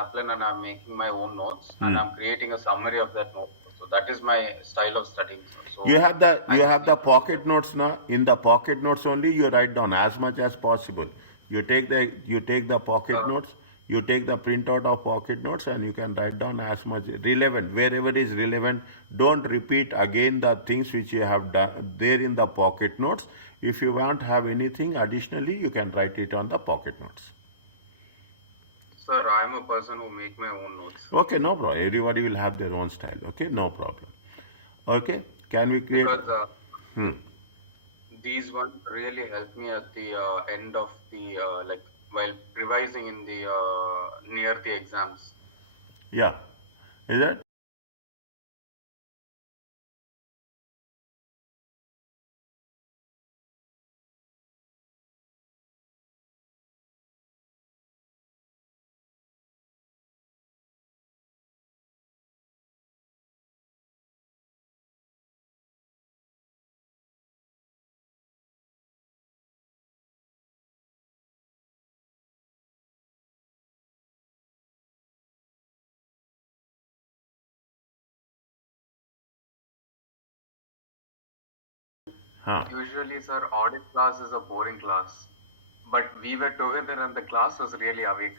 Kaplan and I'm making my own notes and I'm creating a summary of that note. So that is my style of studying, sir. So I You just have the need to do pocket that. notes now. In the pocket notes only, you write down as much as possible. You take the pocket Sir, notes. You take the printout of pocket notes, and you can write down as much relevant wherever is relevant. Don't repeat again the things which you have done there in the pocket notes. If you want to have anything additionally, you can write it on the pocket notes. sir, I'm a person who make my own notes Okay, no problem. Everybody will have their own style. Okay, no problem. Okay, can we create? because these ones really help me at the end of the like while revising in the near the exams. Yeah, is that? Huh. Usually, sir, audit class is a boring class, but we were together and the class was really awake.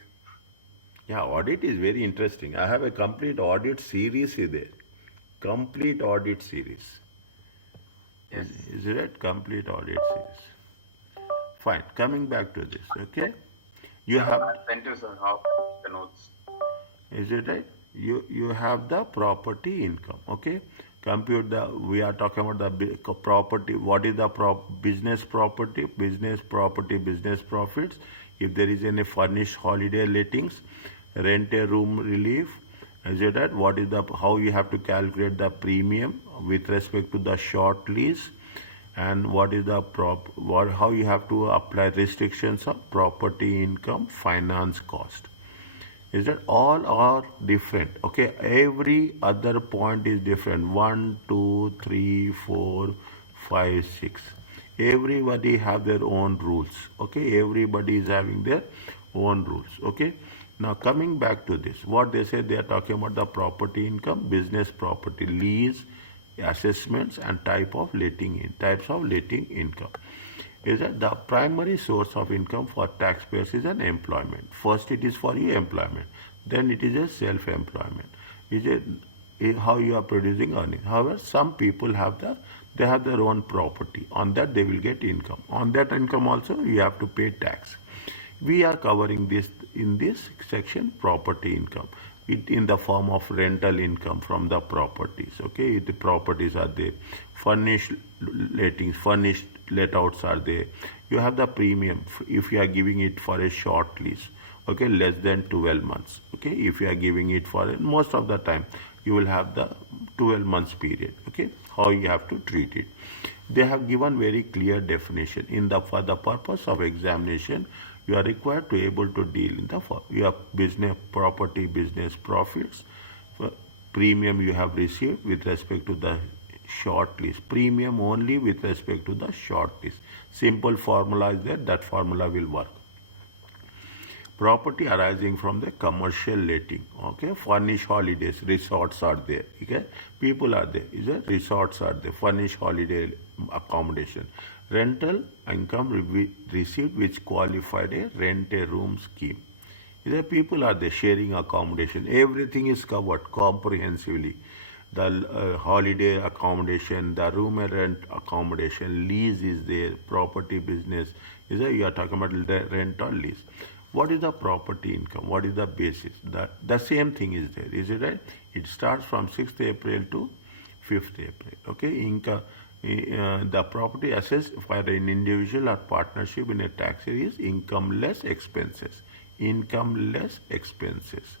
Yeah, audit is very interesting. I have a complete audit series is there. Complete audit series. Yes. Is it right? Complete audit series. Fine. Coming back to this, okay? You Yeah, have, I sent you, sir, how the notes. is it right? You have the property income, okay? Compute the, we are talking about the property. What is the business property? Business property, business profits. If there is any furnished holiday lettings, rent a room relief, is it right? What is the, how you have to calculate the premium with respect to the short lease, and what is the how you have to apply restrictions of property income, finance cost. Is that all are different? Okay, every other point is different. 1 2 3 4 5 6. Everybody have their own rules. Okay, everybody is having their own rules. Okay, now coming back to this, what they say, they are talking about the property income, business property, lease, assessments, and types of letting income. Is that the primary source of income for taxpayers is an employment. First it is for your employment, then it is a self-employment. Is it how you are producing earning. However, some people have they have their own property. On that they will get income. On that income also you have to pay tax. We are covering this in this section, property income. It in the form of rental income from the properties. Okay, the properties are there, furnished lettings, furnished let outs are there. You have the premium if you are giving it for a short lease. Okay, less than 12 months. Okay, if you are giving it for most of the time, you will have the 12 months period. Okay, how you have to treat it. They have given very clear definition in the for the purpose of examination. You are required to able to deal in the your business property, business profits, premium you have received with respect to the short lease, premium only with respect to the short lease. Simple formula is there, that formula will work. Property arising from the commercial letting, okay, furnished holidays, resorts are there, okay, people are there, is it, resorts are there, furnished holiday accommodation, rental income received which qualified a rent a room scheme. The people are there sharing accommodation, everything is covered comprehensively. The holiday accommodation, the room and rent accommodation, lease is there, property business is there. You are talking about the rent or lease. What is the property income? What is the basis? The same thing is there, is it right? It starts from 6th April to 5th April. Okay, income. The property assessed for an individual or partnership in a tax year is income less expenses. Income less expenses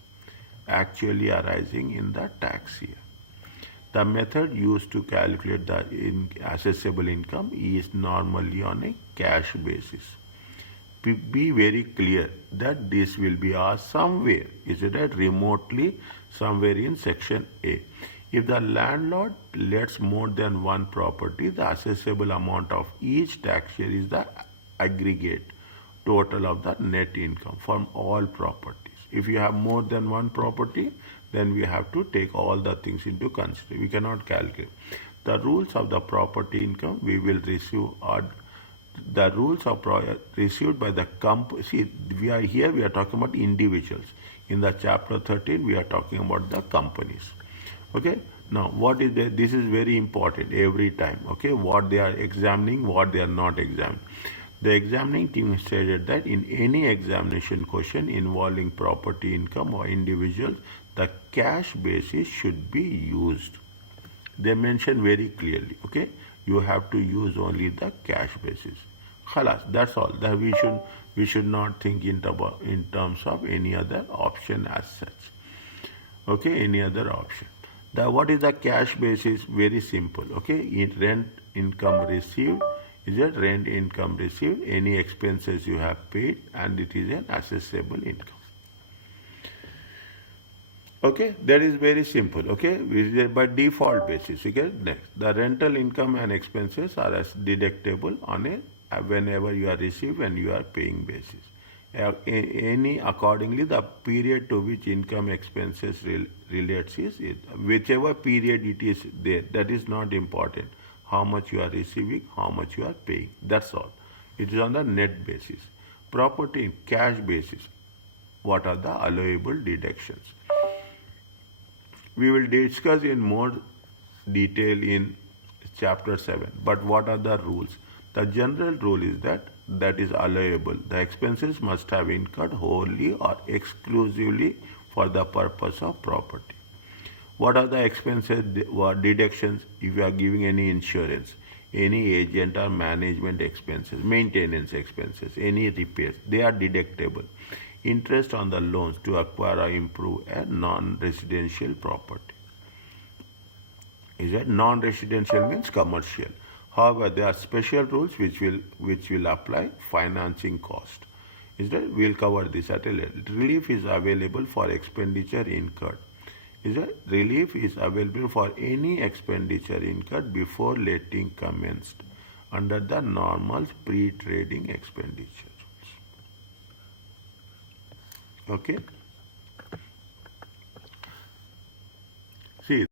actually arising in the tax year. The method used to calculate the assessable income is normally on a cash basis. Be very clear that this will be asked somewhere, is it right? Remotely, somewhere in section A. If the landlord lets more than one property, the assessable amount of each tax year is the aggregate total of the net income from all properties. If you have more than one property, then we have to take all the things into consideration. We cannot calculate. The rules of the property income we will receive are the rules are received by the company. See, we are talking about individuals. In the chapter 13, we are talking about the companies. Okay. Now, this is very important every time. Okay, what they are examining, what they are not examining. The examining team stated that in any examination question involving property income or individuals, the cash basis should be used. They mention very clearly. Okay, you have to use only the cash basis. Khalas, that's all. That we should not think in terms of any other option as such. Okay, any other option. What is the cash basis? Very simple. Okay, rent income received is a rent income received, any expenses you have paid, and it is an assessable income. Okay, that is very simple. Okay, by default basis. Okay, next, the rental income and expenses are as deductible on a whenever you are received and you are paying basis. Any accordingly, the period to which income expenses relates is it. Whichever period it is there, that is not important. How much you are receiving, how much you are paying. That's all. It is on the net basis. Property in cash basis. What are the allowable deductions? We will discuss in more detail in chapter 7. But what are the rules? The general rule is that is allowable. The expenses must have incurred wholly or exclusively for the purpose of property. What are the expenses or deductions if you are giving any insurance, any agent or management expenses, maintenance expenses, any repairs? They are deductible. Interest on the loans to acquire or improve a non-residential property. Is that non-residential means commercial. However, there are special rules which will apply financing cost. Is that we'll cover this at a later. Relief is available for expenditure incurred. Is that relief is available for any expenditure incurred before letting commenced under the normal pre-trading expenditure rules. Okay. See,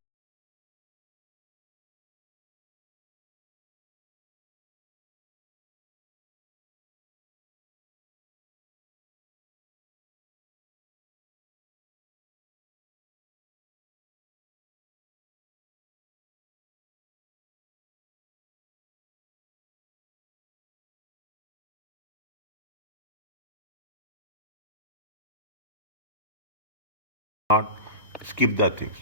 not skip the things.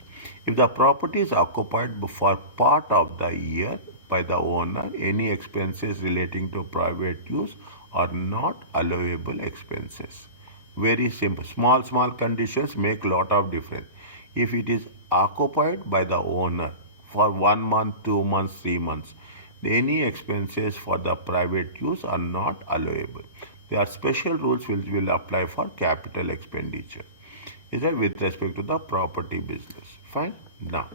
If the property is occupied for part of the year by the owner, any expenses relating to private use are not allowable expenses. Very simple. Small conditions make lot of difference. If it is occupied by the owner for 1 month, 2 months, 3 months, any expenses for the private use are not allowable. There are special rules which will apply for capital expenditure. Is that with respect to the property business? Fine. Now,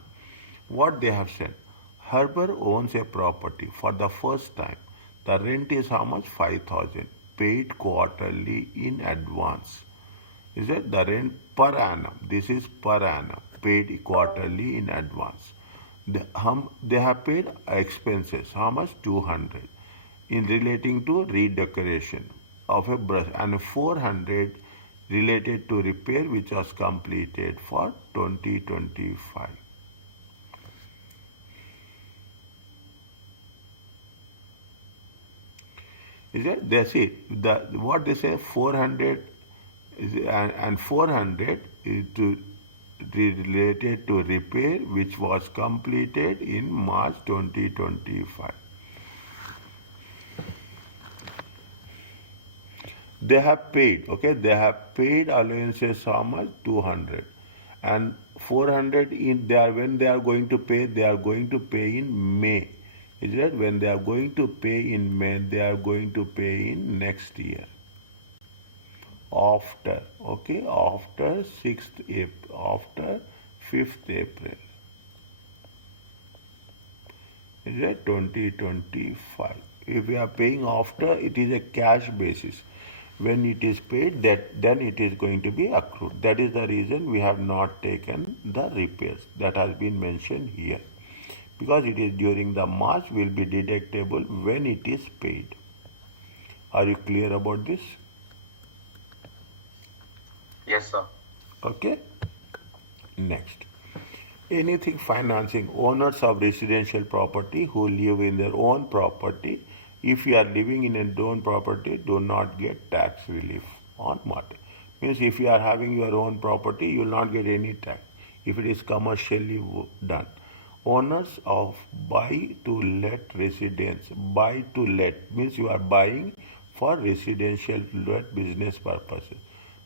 what they have said, Herbert owns a property for the first time. The rent is how much? 5,000, paid quarterly in advance. Is that the rent per annum? This is per annum, paid quarterly in advance. They have paid expenses. How much? 200 in relating to redecoration of a brush and 400 related to repair which was completed for 2025. Is it? They see what they say 400 and 400 is related to repair which was completed in March 2025. They have paid, okay, they have paid allowances how much? 200. And 400 in there when they are going to pay, they are going to pay in May. Is it? When they are going to pay in May, they are going to pay in next year. After, okay, after 6th April, after 5th April. Is it 2025? If we are paying after, it is a cash basis. When it is paid, that then it is going to be accrued. That is the reason we have not taken the repairs that has been mentioned here, because it is during the March will be deductible when it is paid. Are you clear about this? Yes, sir. Okay. Next. Anything financing owners of residential property who live in their own property. If you are living in a own property, do not get tax relief on mortgage. Means if you are having your own property, you will not get any tax if it is commercially done. Owners of buy to let residence. Buy to let means you are buying for residential business purposes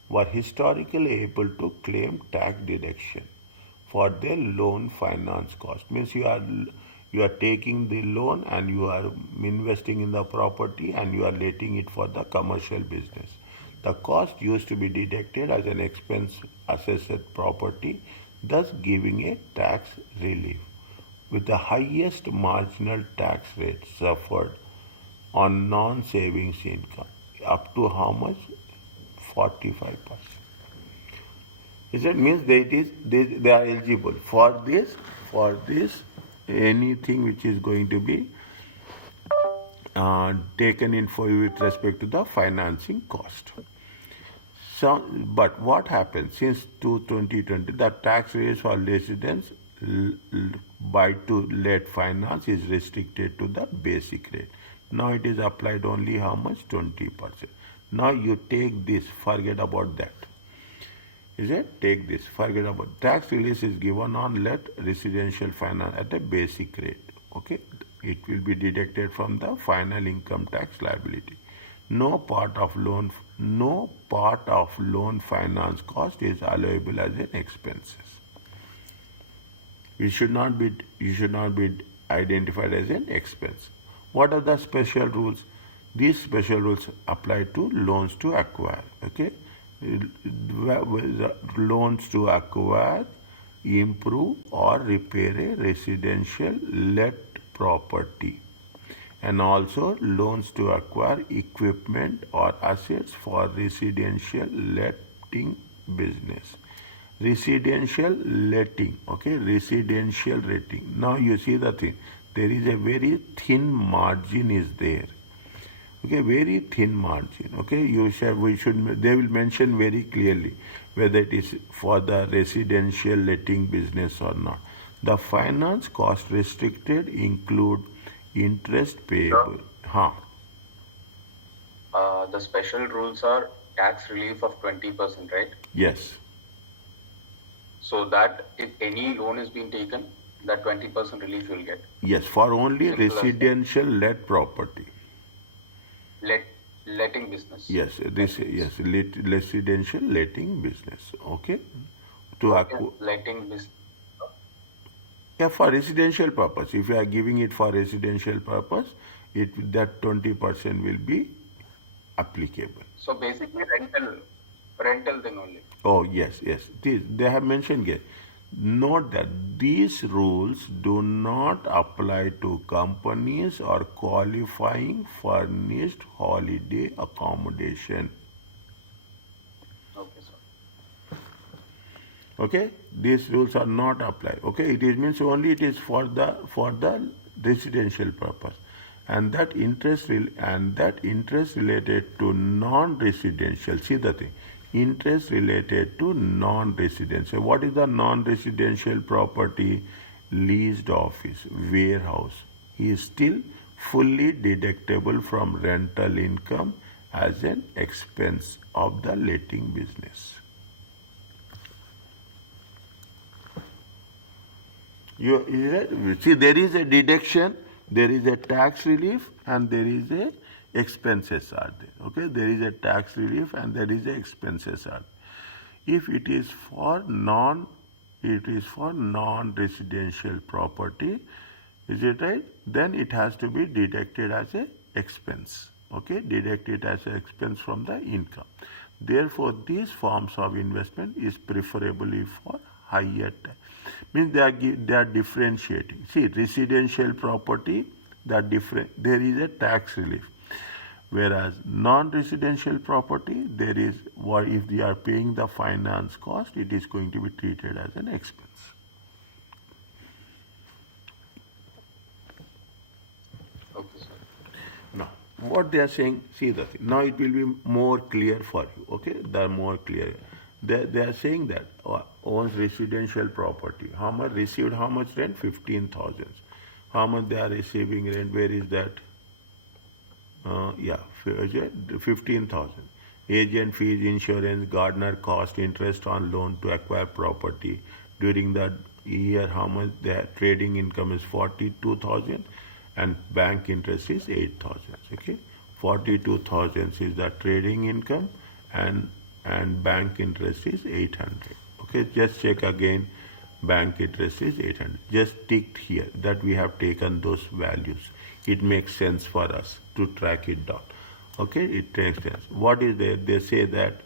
were historically able to claim tax deduction for their loan finance cost. Means you are taking the loan and you are investing in the property and you are letting it for the commercial business. The cost used to be deducted as an expense assessed property, thus giving a tax relief. With the highest marginal tax rate suffered on non-savings income, up to how much? 45%. Is it means they are eligible for this anything which is going to be taken in for with respect to the financing cost. So, but what happens since 2020? The tax rates for residents buy to let finance is restricted to the basic rate. Now it is applied only how much? 20%. Now you take this, forget about that. Is it? Take this, forget about tax release is given on let residential finance at a basic rate. Okay, it will be deducted from the final income tax liability. No part of loan finance cost is allowable as an expenses. It should not be identified as an expense. What are the special rules? These special rules apply to loans to acquire. Okay, loans to acquire, improve, or repair a residential let property, and also loans to acquire equipment or assets for residential letting business. Residential letting, okay, residential letting. Now you see the thing, there is a very thin margin is there. Okay, very thin margin. Okay, they will mention very clearly whether it is for the residential letting business or not. The finance cost restricted include interest Sir, payable. Huh. the special rules are tax relief of 20%, right? Yes. So that if any loan is being taken, that 20% relief you'll get. Yes, for only Simple as that. residential let property. Let letting business. Yes, That means. residential letting business. Okay, to What is acquire. letting business? Yeah, for residential purpose. If you are giving it for residential purpose, that 20% will be applicable. So basically rental thing only. Oh yes, yes. They have mentioned here. Note that these rules do not apply to companies or qualifying furnished holiday accommodation. Okay, sir. Okay, these rules are not applied. Okay, it is means only it is for the residential purpose, and that interest related to non-residential. See the thing, interest related to non-residential. What is the non-residential property? Leased office, warehouse is still fully deductible from rental income as an expense of the letting business. See, there is a deduction, there is a tax relief, and there is a expenses are there. Okay, there is a tax relief and there is a expenses are there. If it is for non-residential property, is it right? Then it has to be deducted as a expense. Okay, deducted as an expense from the income. Therefore, these forms of investment is preferably for higher tax. Means they are differentiating. See, residential property, they are different. There is a tax relief. Whereas non-residential property, there is what if they are paying the finance cost, it is going to be treated as an expense. Okay, sir. Now, what they are saying, see the thing. Now it will be more clear for you. Okay, they are more clear. They are saying that owns residential property. How much received? How much rent? 15,000. How much they are receiving rent? Where is that? Yeah, 15,000. Agent fees, insurance, gardener cost, interest on loan to acquire property. During that year, how much their trading income is 42,000 and bank interest is 8,000. Okay, 42,000 is the trading income and bank interest is 800. Okay, just check again. Bank interest is 800. Just ticked here that we have taken those values. It makes sense for us to track it down. Okay, it makes sense. What is there? They say that,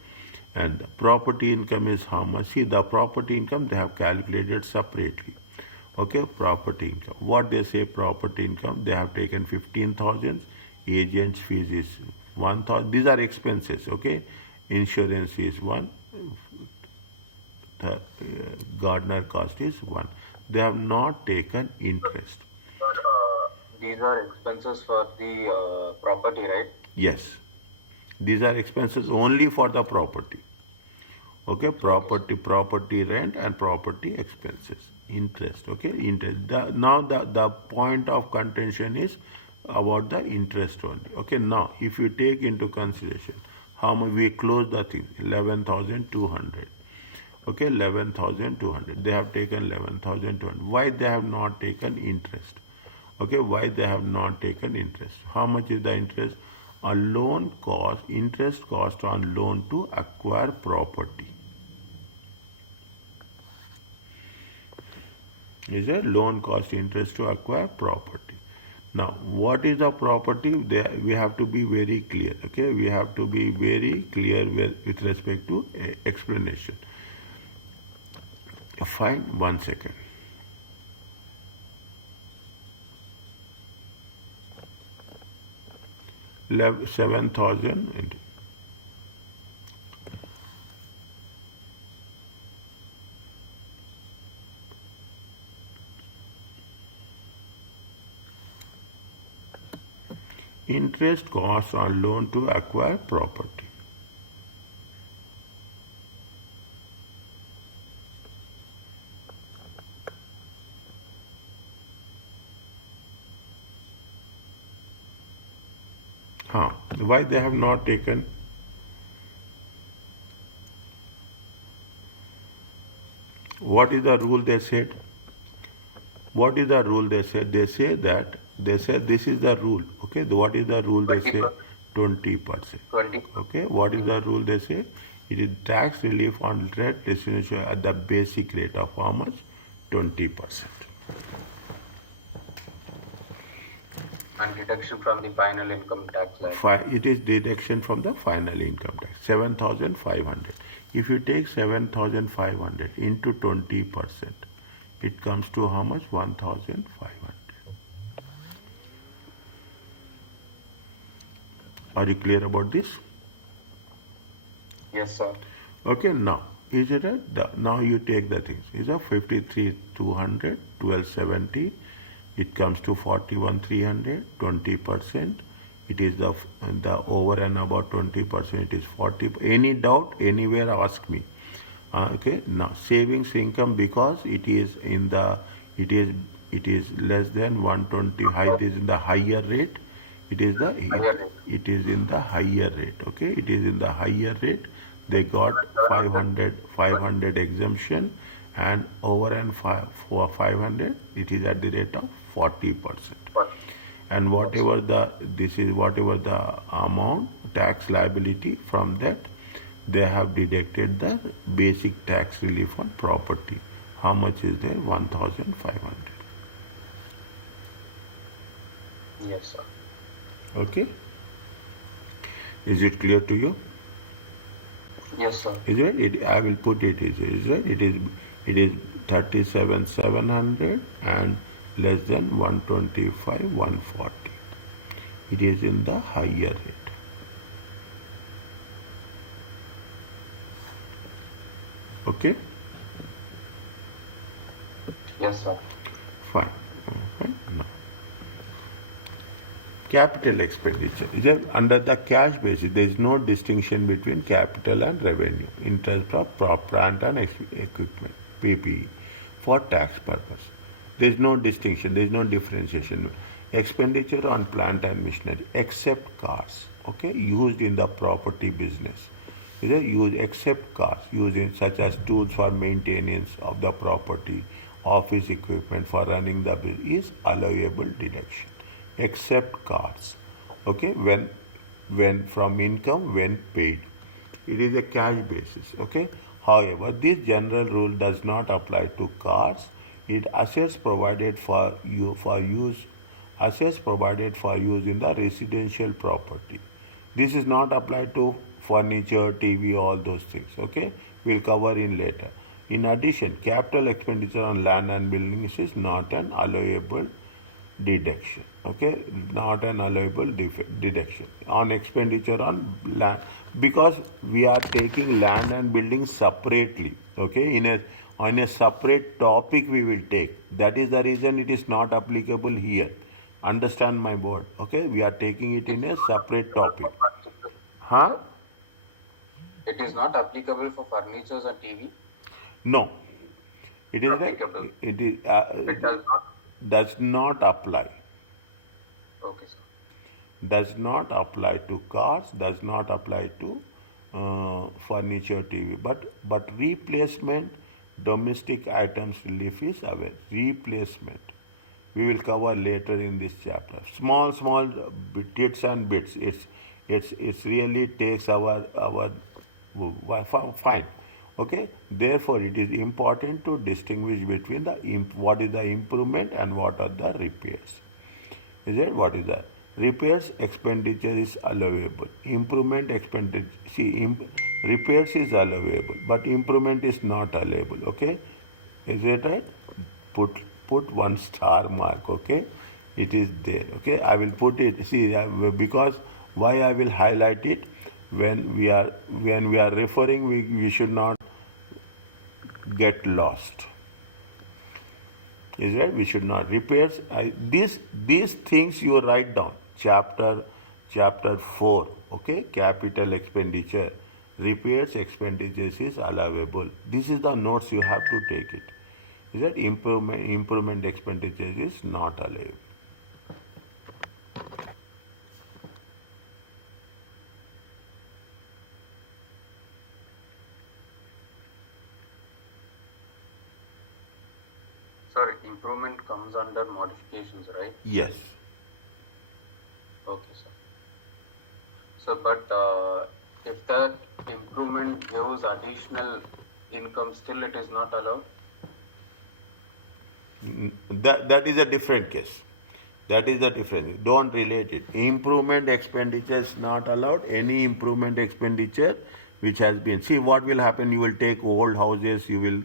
and the property income is how much? See, the property income they have calculated separately. Okay, property income. What they say property income? They have taken 15,000. Agent's fees is 1,000. These are expenses. Okay, insurance is one. The gardener cost is one. They have not taken interest. But these are expenses for the property, right? Yes, these are expenses only for the property. Okay, Okay, sir. property rent and property expenses. Interest. Okay, interest. Now the point of contention is about the interest only. Okay, now if you take into consideration how much we close the thing, 11,200. Okay, 11,200. They have taken 11,200. Why they have not taken interest? Okay, why they have not taken interest? How much is the interest? A loan cost, interest cost on loan to acquire property. Is a loan cost interest to acquire property. Now, what is the property? We have to be very clear. Okay, we have to be very clear with respect to explanation. Fine, 1 second. 7,000 interest cost on loan to acquire property. Why they have not taken? What is the rule they said? What is the rule they said? They say that, they said this is the rule. Okay, what is the rule they say? 20%. 20. Okay, what is the rule they say? It is tax relief on rent residential at the basic rate of how much? 20%. And deduction from the final income tax liability. It is deduction from the final income tax, 7,500. If you take 7,500 into 20%, it comes to how much? 1,500. Are you clear about this? Yes, sir. Okay, now, is it now you take the things. Is a 53,200, 1270. It comes to 41,300, 20%. It is the over and about 20%. It is 40. Any doubt anywhere? Ask me. Okay. Now savings income, because it is in the it is less than 120. It is in the higher rate. It is it is in the higher rate. Okay. It is in the higher rate. They got 500 exemption, and over and for 500 it is at the rate of 40%. And whatever the amount tax liability, from that they have deducted the basic tax relief on property. How much is there? 1,500. Yes, sir. Okay, is it clear to you? Yes, sir. Is it? I will put it. Is it? It is 37,700 and less than 125, 140. It is in the higher rate. Okay, Yes, sir. fine. Okay. Now, capital expenditure is that under the cash basis, there is no distinction between capital and revenue in terms of plant and equipment (PPE) for tax purpose. There is no distinction. There is no differentiation. Expenditure on plant and machinery, except cars, okay, used in the property business. Is a use except cars used in such as tools for maintenance of the property, office equipment for running the business is allowable deduction except cars. Okay, when from income when paid. It is a cash basis. Okay. However, this general rule does not apply to cars. It assets provided for use assets provided for use in the residential property. This is not applied to furniture, TV, all those things. Okay, we'll cover in later. In addition, capital expenditure on land and buildings is not an allowable deduction. Okay, not an allowable deduction on expenditure on land because we are taking land and buildings separately. Okay, in a on a separate topic we will take. That is the reason it is not applicable here. Understand my word. Okay, we are taking it in a separate topic. Huh? It is not applicable for furnitures and TV. No, it is right. Applicable. It is It does not. does not apply. Okay, sir. Does not apply to cars, does not apply to furniture, TV. But replacement domestic items relief is aware. Replacement. We will cover later in this chapter. Small bits and bits. It's really takes our fine. Okay. Therefore, it is important to distinguish between the what is the improvement and what are the repairs. Is it? What is that? Repairs expenditure is allowable. Improvement expenditure, see, repairs is allowable, but improvement is not allowable. Okay, is it right? Put one star mark. Okay, it is there. Okay, I will put it. See, because why I will highlight it when we are referring, we should not get lost. Is right, we should not repairs. These things you write down. Chapter 4. Okay, capital expenditure, repairs expenditures is allowable. This is the notes you have to take it. Is that improvement expenditure is not allowable. Sorry, improvement comes under modifications, right? Yes. Okay, sir. So, but if that improvement gives additional income, still it is not allowed? That is a different case. That is the difference. Don't relate it. Improvement expenditure is not allowed. Any improvement expenditure which has been, see what will happen. You will take old houses. You will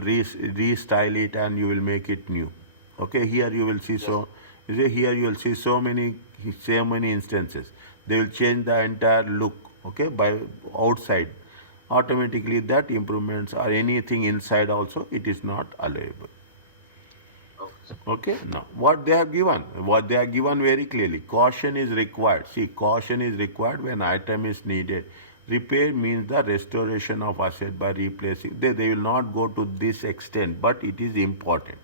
restyle it and you will make it new. Okay. Here you will see Yes. here you will see so many instances. They will change the entire look. Okay, by outside. Automatically that improvements or anything inside also it is not allowable. Okay, sir. Okay, now what they have given very clearly. Caution is required. See, caution is required when item is needed. Repair means the restoration of asset by replacing. They will not go to this extent, but it is important.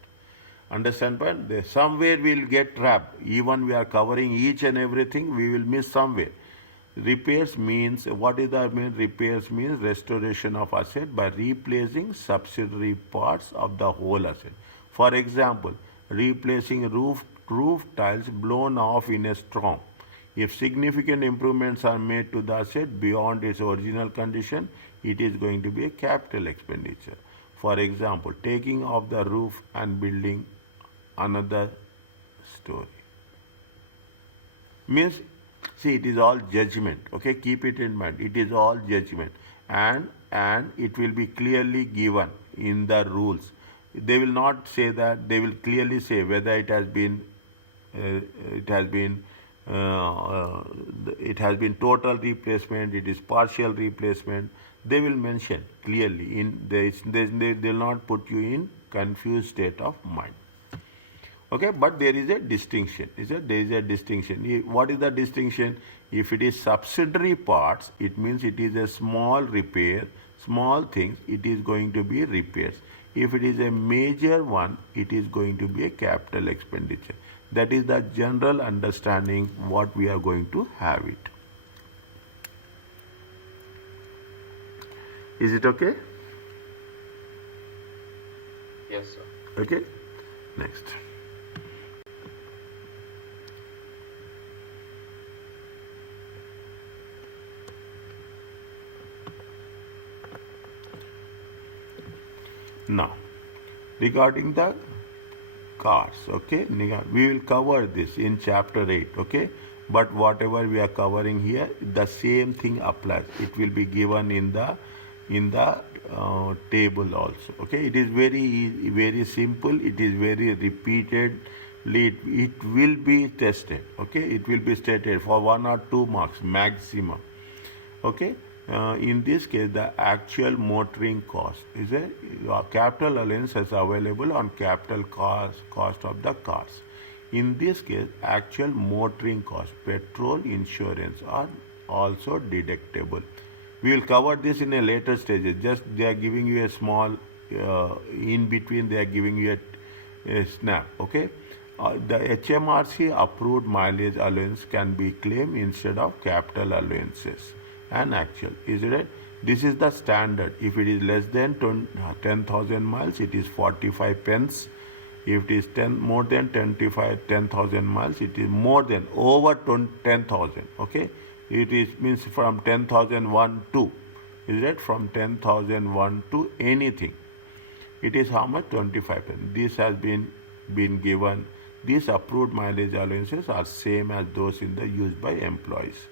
Understand, but somewhere we will get trapped. Even we are covering each and everything, we will miss somewhere. Repairs means, what is the mean? Repairs means restoration of asset by replacing subsidiary parts of the whole asset. For example, replacing roof tiles blown off in a storm. If significant improvements are made to the asset beyond its original condition, it is going to be a capital expenditure. For example, taking off the roof and building another story. Means, see, it is all judgment. Okay, keep it in mind. It is all judgment, and it will be clearly given in the rules. They will not say that. They will clearly say whether it has been it has been uh, uh, it has been total replacement, it is partial replacement. They will mention clearly. They will not put you in confused state of mind. Okay, but there is a distinction. There is a distinction. What is the distinction? If it is subsidiary parts, it means it is a small repair, small things, it is going to be repairs. If it is a major one, it is going to be a capital expenditure. That is the general understanding what we are going to have it. Is it okay? Yes, sir. Okay, next. Now, regarding the cars, okay, we will cover this in chapter 8, okay, but whatever we are covering here, the same thing applies. It will be given in the table also, okay. It is very easy, very simple. It is very repeatedly. It will be tested, okay. It will be stated for 1 or 2 marks maximum, okay. In this case, the actual motoring cost is a capital allowance is available on capital cost of the cars. In this case, actual motoring cost, petrol, insurance are also deductible. We will cover this in a later stage. Just they are giving you a small in between. They are giving you a snap. Okay. The HMRC approved mileage allowance can be claimed instead of capital allowances and actual. Is it right? This is the standard. If it is less than 10,000 miles, it is 45 pence. If it is more than 10,000 miles, it is more than over 10,000. Okay, it is means from 10,001 to, is it from 10,001 to anything. It is how much? 25 pence. This has been given. These approved mileage allowances are same as those in the used by employees.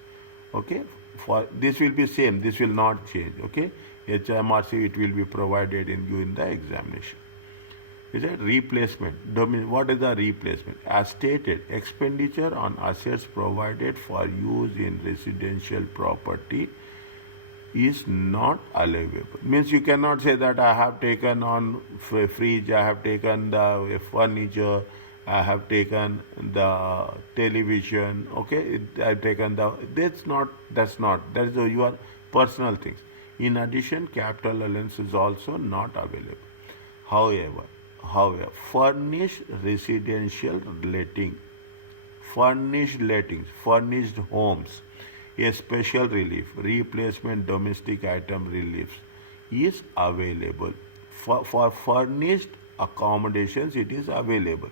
Okay. For this will be same, this will not change. Okay, HMRC it will be provided in you in the examination. Is it replacement? What is the replacement? As stated, expenditure on assets provided for use in residential property is not allowable. Means you cannot say that I have taken on fridge, I have taken the furniture, I have taken the television, okay, I have taken the, that is your personal things. In addition, capital allowance is also not available. However, furnished residential letting, furnished lettings, furnished homes, a special relief, replacement domestic item reliefs is available. For furnished accommodations, it is available.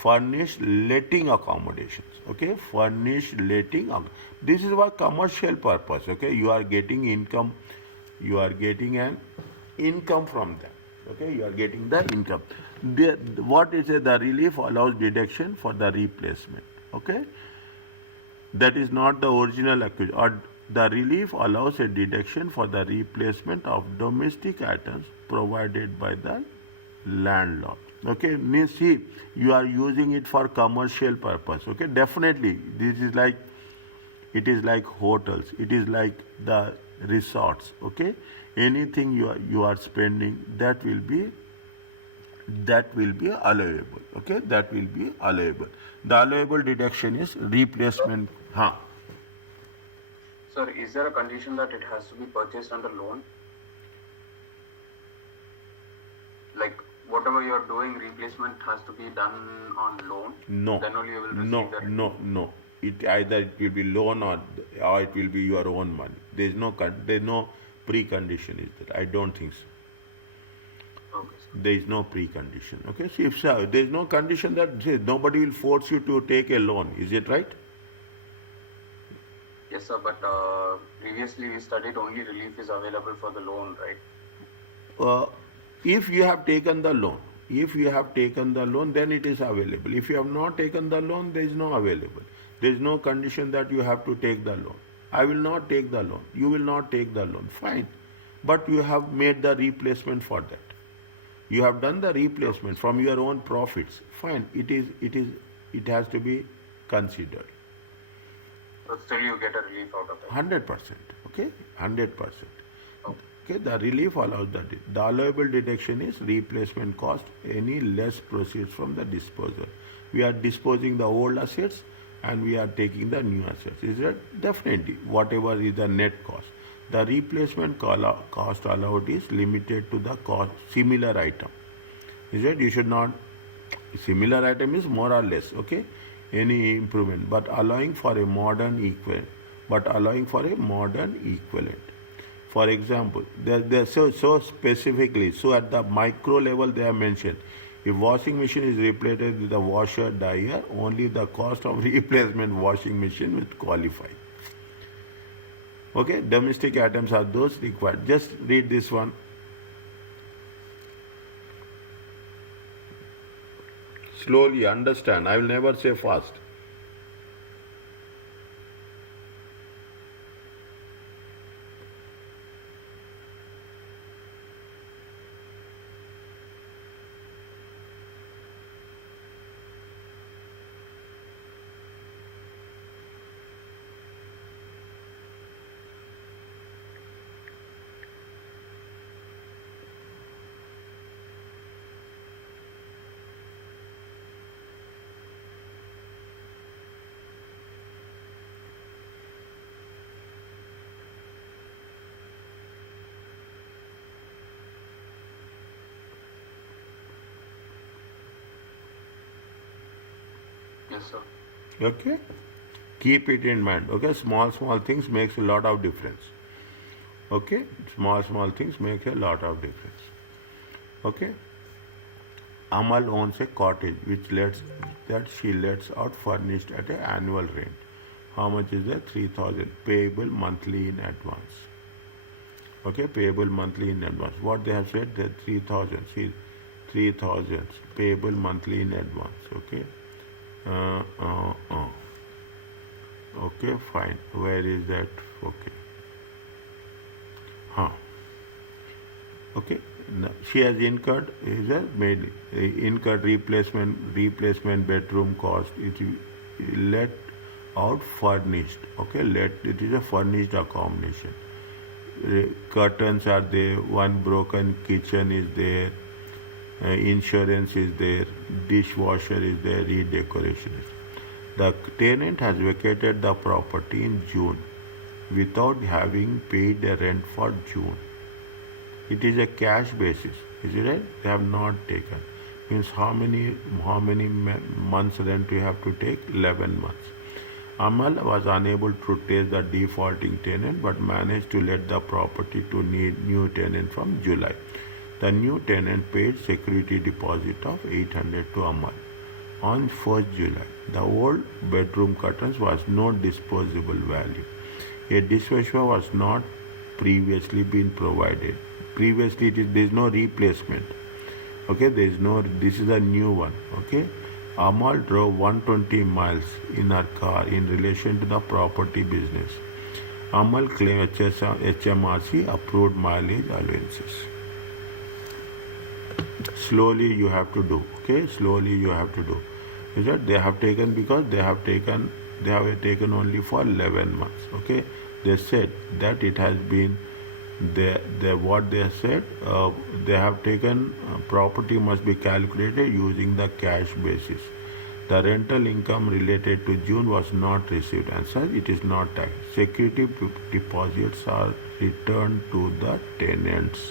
Furnished letting accommodations, okay, furnished letting, this is for commercial purpose, okay, you are getting income, you are getting an income from them, okay, you are getting the income. What is it? The relief allows deduction for the replacement, okay, that is not the original accused, or the relief allows a deduction for the replacement of domestic items provided by the landlord. Okay, means see, you are using it for commercial purpose. Okay, definitely this is like, it is like hotels, it is like the resorts. Okay, anything you are spending, that will be allowable. Okay, that will be allowable. The allowable deduction is replacement. Sir, is there a condition that it has to be purchased under loan? Like whatever you are doing, replacement has to be done on loan. No. Then only you will receive that. No. It either it will be loan or it will be your own money. There is no precondition. Is there? I don't think so. Okay, sir. There is no precondition. Okay, so if there is no condition that says nobody will force you to take a loan. Is it right? Yes, sir. But previously we studied only relief is available for the loan, right? If you have taken the loan, then it is available. If you have not taken the loan, there is no available. There is no condition that you have to take the loan. I will not take the loan. You will not take the loan. Fine. But you have made the replacement for that. You have done the replacement from your own profits. Fine. It has to be considered. So still you get a relief out of that. 100%. Okay? 100%. Okay. Okay, the relief allows that. The allowable deduction is replacement cost, any less proceeds from the disposal. We are disposing the old assets and we are taking the new assets. Is that definitely whatever is the net cost? The replacement cost allowed is limited to the cost similar item. Is that you should not similar item is more or less okay any improvement but allowing for a modern equivalent. For example, they're so specifically, so at the micro level they have mentioned, if washing machine is replaced with a washer dryer, only the cost of replacement washing machine will qualify. Okay, domestic items are those required. Just read this one. Slowly understand. I will never say fast. Yes, sir. Okay, keep it in mind. Okay, small things makes a lot of difference. Okay, small things make a lot of difference. Okay, Amal owns a cottage which she lets out furnished at an annual rent. How much is that? 3,000 payable monthly in advance. Okay, payable monthly in advance. What they have said that 3,000. See, 3,000 payable monthly in advance. Okay. Uh, uh, uh. Okay, fine. Where is that? Okay. Huh. Okay. Now, she has incurred is a made incurred replacement bedroom cost. It is let out furnished. Okay, let it is a furnished accommodation. Curtains are there. One broken kitchen is there. Insurance is there. Dishwasher is there. Redecoration is there. The tenant has vacated the property in June without having paid the rent for June. It is a cash basis, is it right? They have not taken. Means how many months rent you have to take? 11 months. Amal was unable to take the defaulting tenant but managed to let the property to new tenant from July. The new tenant paid security deposit of 800 to Amal. On 1st July, the old bedroom curtains was no disposable value. A dishwasher was not previously been provided. Previously, there is no replacement. Okay, there is no. This is a new one. Okay, Amal drove 120 miles in her car in relation to the property business. Amal claimed HMRC approved mileage allowances. Slowly you have to do. Okay, slowly you have to do. Is that they have taken because they have taken only for 11 months. Okay, they said that it has been what they said they have taken property must be calculated using the cash basis. The rental income related to June was not received and such it is not taxed. Security deposits are returned to the tenants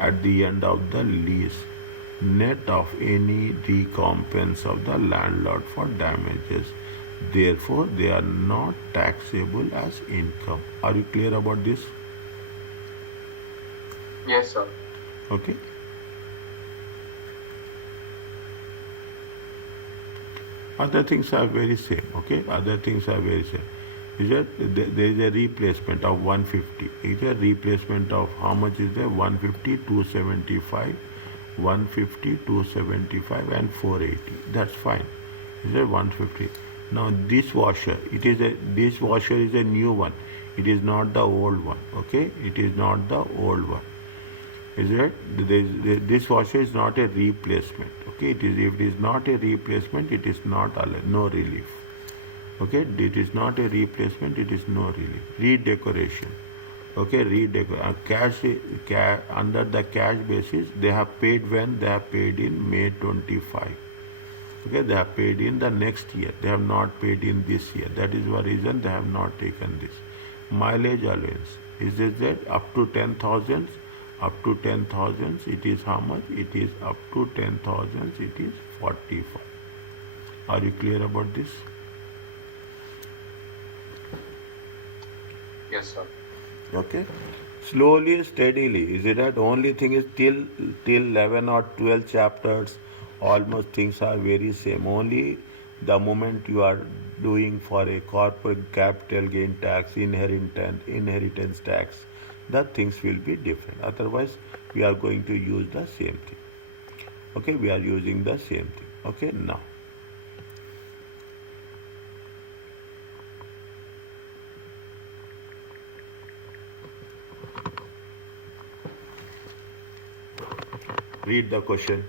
at the end of the lease, net of any recompense of the landlord for damages. Therefore, they are not taxable as income. Are you clear about this? Yes, sir. Okay. Other things are very same. Okay. Other things are very same. Is that there is a replacement of 150. Is a replacement of how much is there? 150, 275, 150, 275, and 480. That's fine. Is it 150? Now dishwasher, dishwasher is a new one. It is not the old one. Okay, it is not the old one. Is it? Dishwasher is not a replacement. Okay, if it is not a replacement, it is not no relief. Okay, it is not a replacement. It is no relief. Redecoration. Okay, read under the cash basis, they have paid when they have paid in May 25. Okay, they have paid in the next year. They have not paid in this year. That is the reason they have not taken this. Mileage allowance. Is this that up to 10,000? Up to 10,000, it is how much? It is up to 10,000, it is 45. Are you clear about this? Yes, sir. Okay. Slowly, steadily. Is it that only thing is till 11 or 12 chapters, almost things are very same. Only the moment you are doing for a corporate capital gain tax, inheritance tax, the things will be different. Otherwise, we are going to use the same thing. Okay, we are using the same thing. Okay, now. Read the question.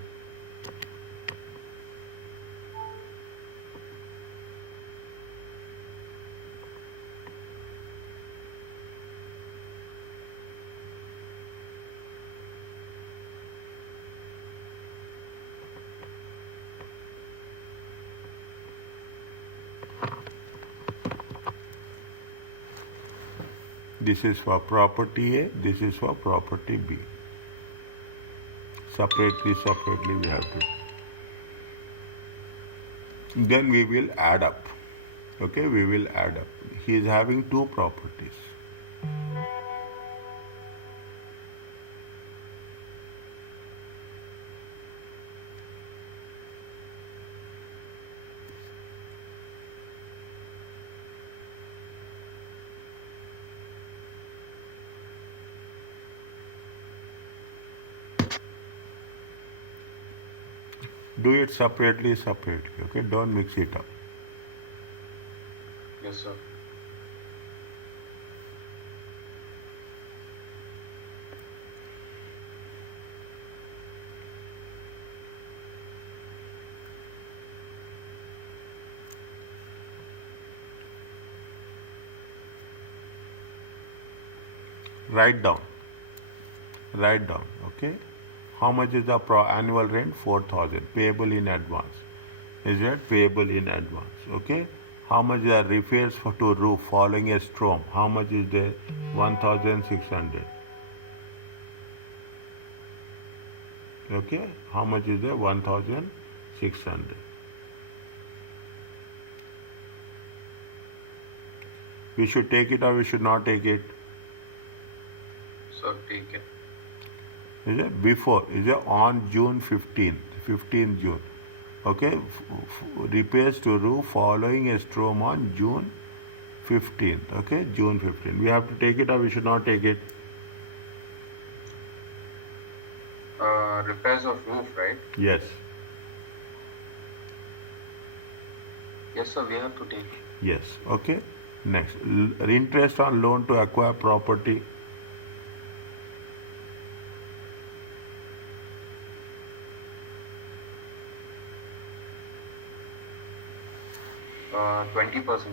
This is for property A, this is for property B. Separately we have to. Then we will add up. Okay, we will add up. He is having two properties. Do it separately. Okay, don't mix it up. Yes, sir. Write down. Okay. How much is the annual rent? 4,000. Payable in advance. Is it payable in advance? Okay. How much is the repairs to roof following a storm? How much is there? 1,600. Okay. How much is there? 1,600. We should take it or we should not take it? So take it. Is it before? Is it on June 15th? 15th June. Okay. Repairs to roof following a storm on June 15th. Okay. June 15th. We have to take it or we should not take it? Repairs of roof, right? Yes. Yes, sir. We have to take. Yes. Okay. Next. Interest on loan to acquire property. Uh, 20%.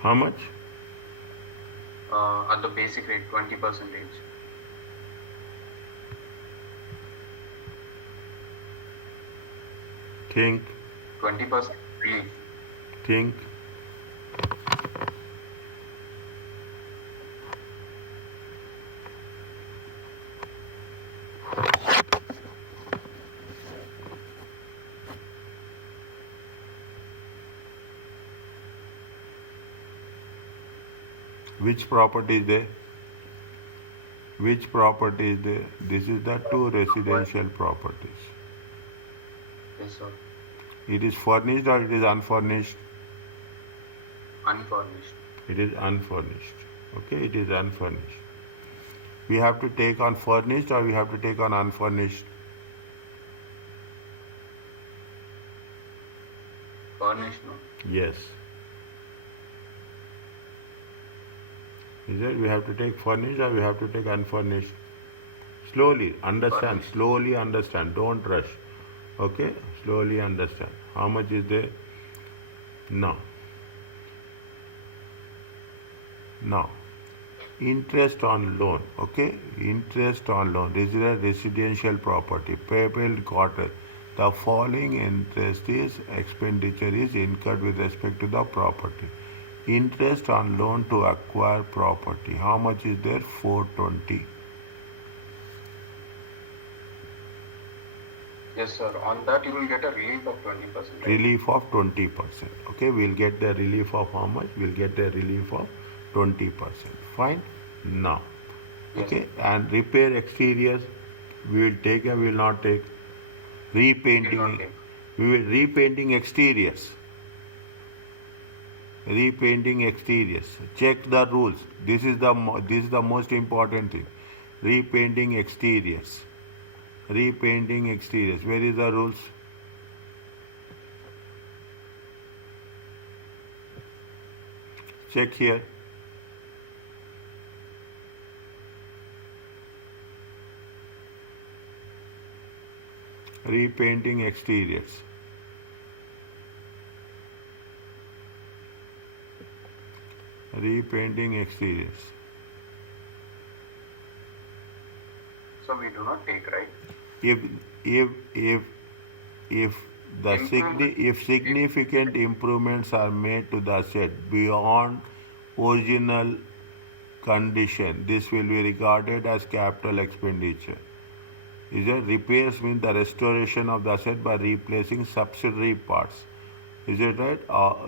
How much? At the basic rate, 20%. Think. 20% relief. Think. Which property is there? Which property is there? This is the two residential properties. Yes, sir. It is furnished or it is unfurnished? Unfurnished. It is unfurnished. Okay, it is unfurnished. We have to take on furnished or we have to take on unfurnished? Furnished, no? Yes. Is it we have to take furnished or we have to take unfurnished? Slowly understand. Furnished. Slowly understand. Don't rush. Okay? Slowly understand. How much is there? Now. Now, interest on loan, okay? Interest on loan. This is a residential property, payable quarter. The following interest is expenditure is incurred with respect to the property. Interest on loan to acquire property. How much is there? 420. Yes, sir. On that, you will get a relief of 20%. Right? Relief of 20%. Okay, we'll get the relief of how much? We'll get the relief of 20%. Fine. Now, Yes. okay, and repair exteriors, we will take or we will not take? Will not Repainting, take. we will repainting exteriors. Repainting exteriors. Check the rules. This is the most important thing. Repainting exteriors. Repainting exteriors. Where is the rules? Check here. Repainting exteriors. Repainting exteriors. So we do not take, right? If if if if if significant improvements are made to the asset beyond original condition, this will be regarded as capital expenditure. Is it repairs mean the restoration of the asset by replacing subsidiary parts? Is it right?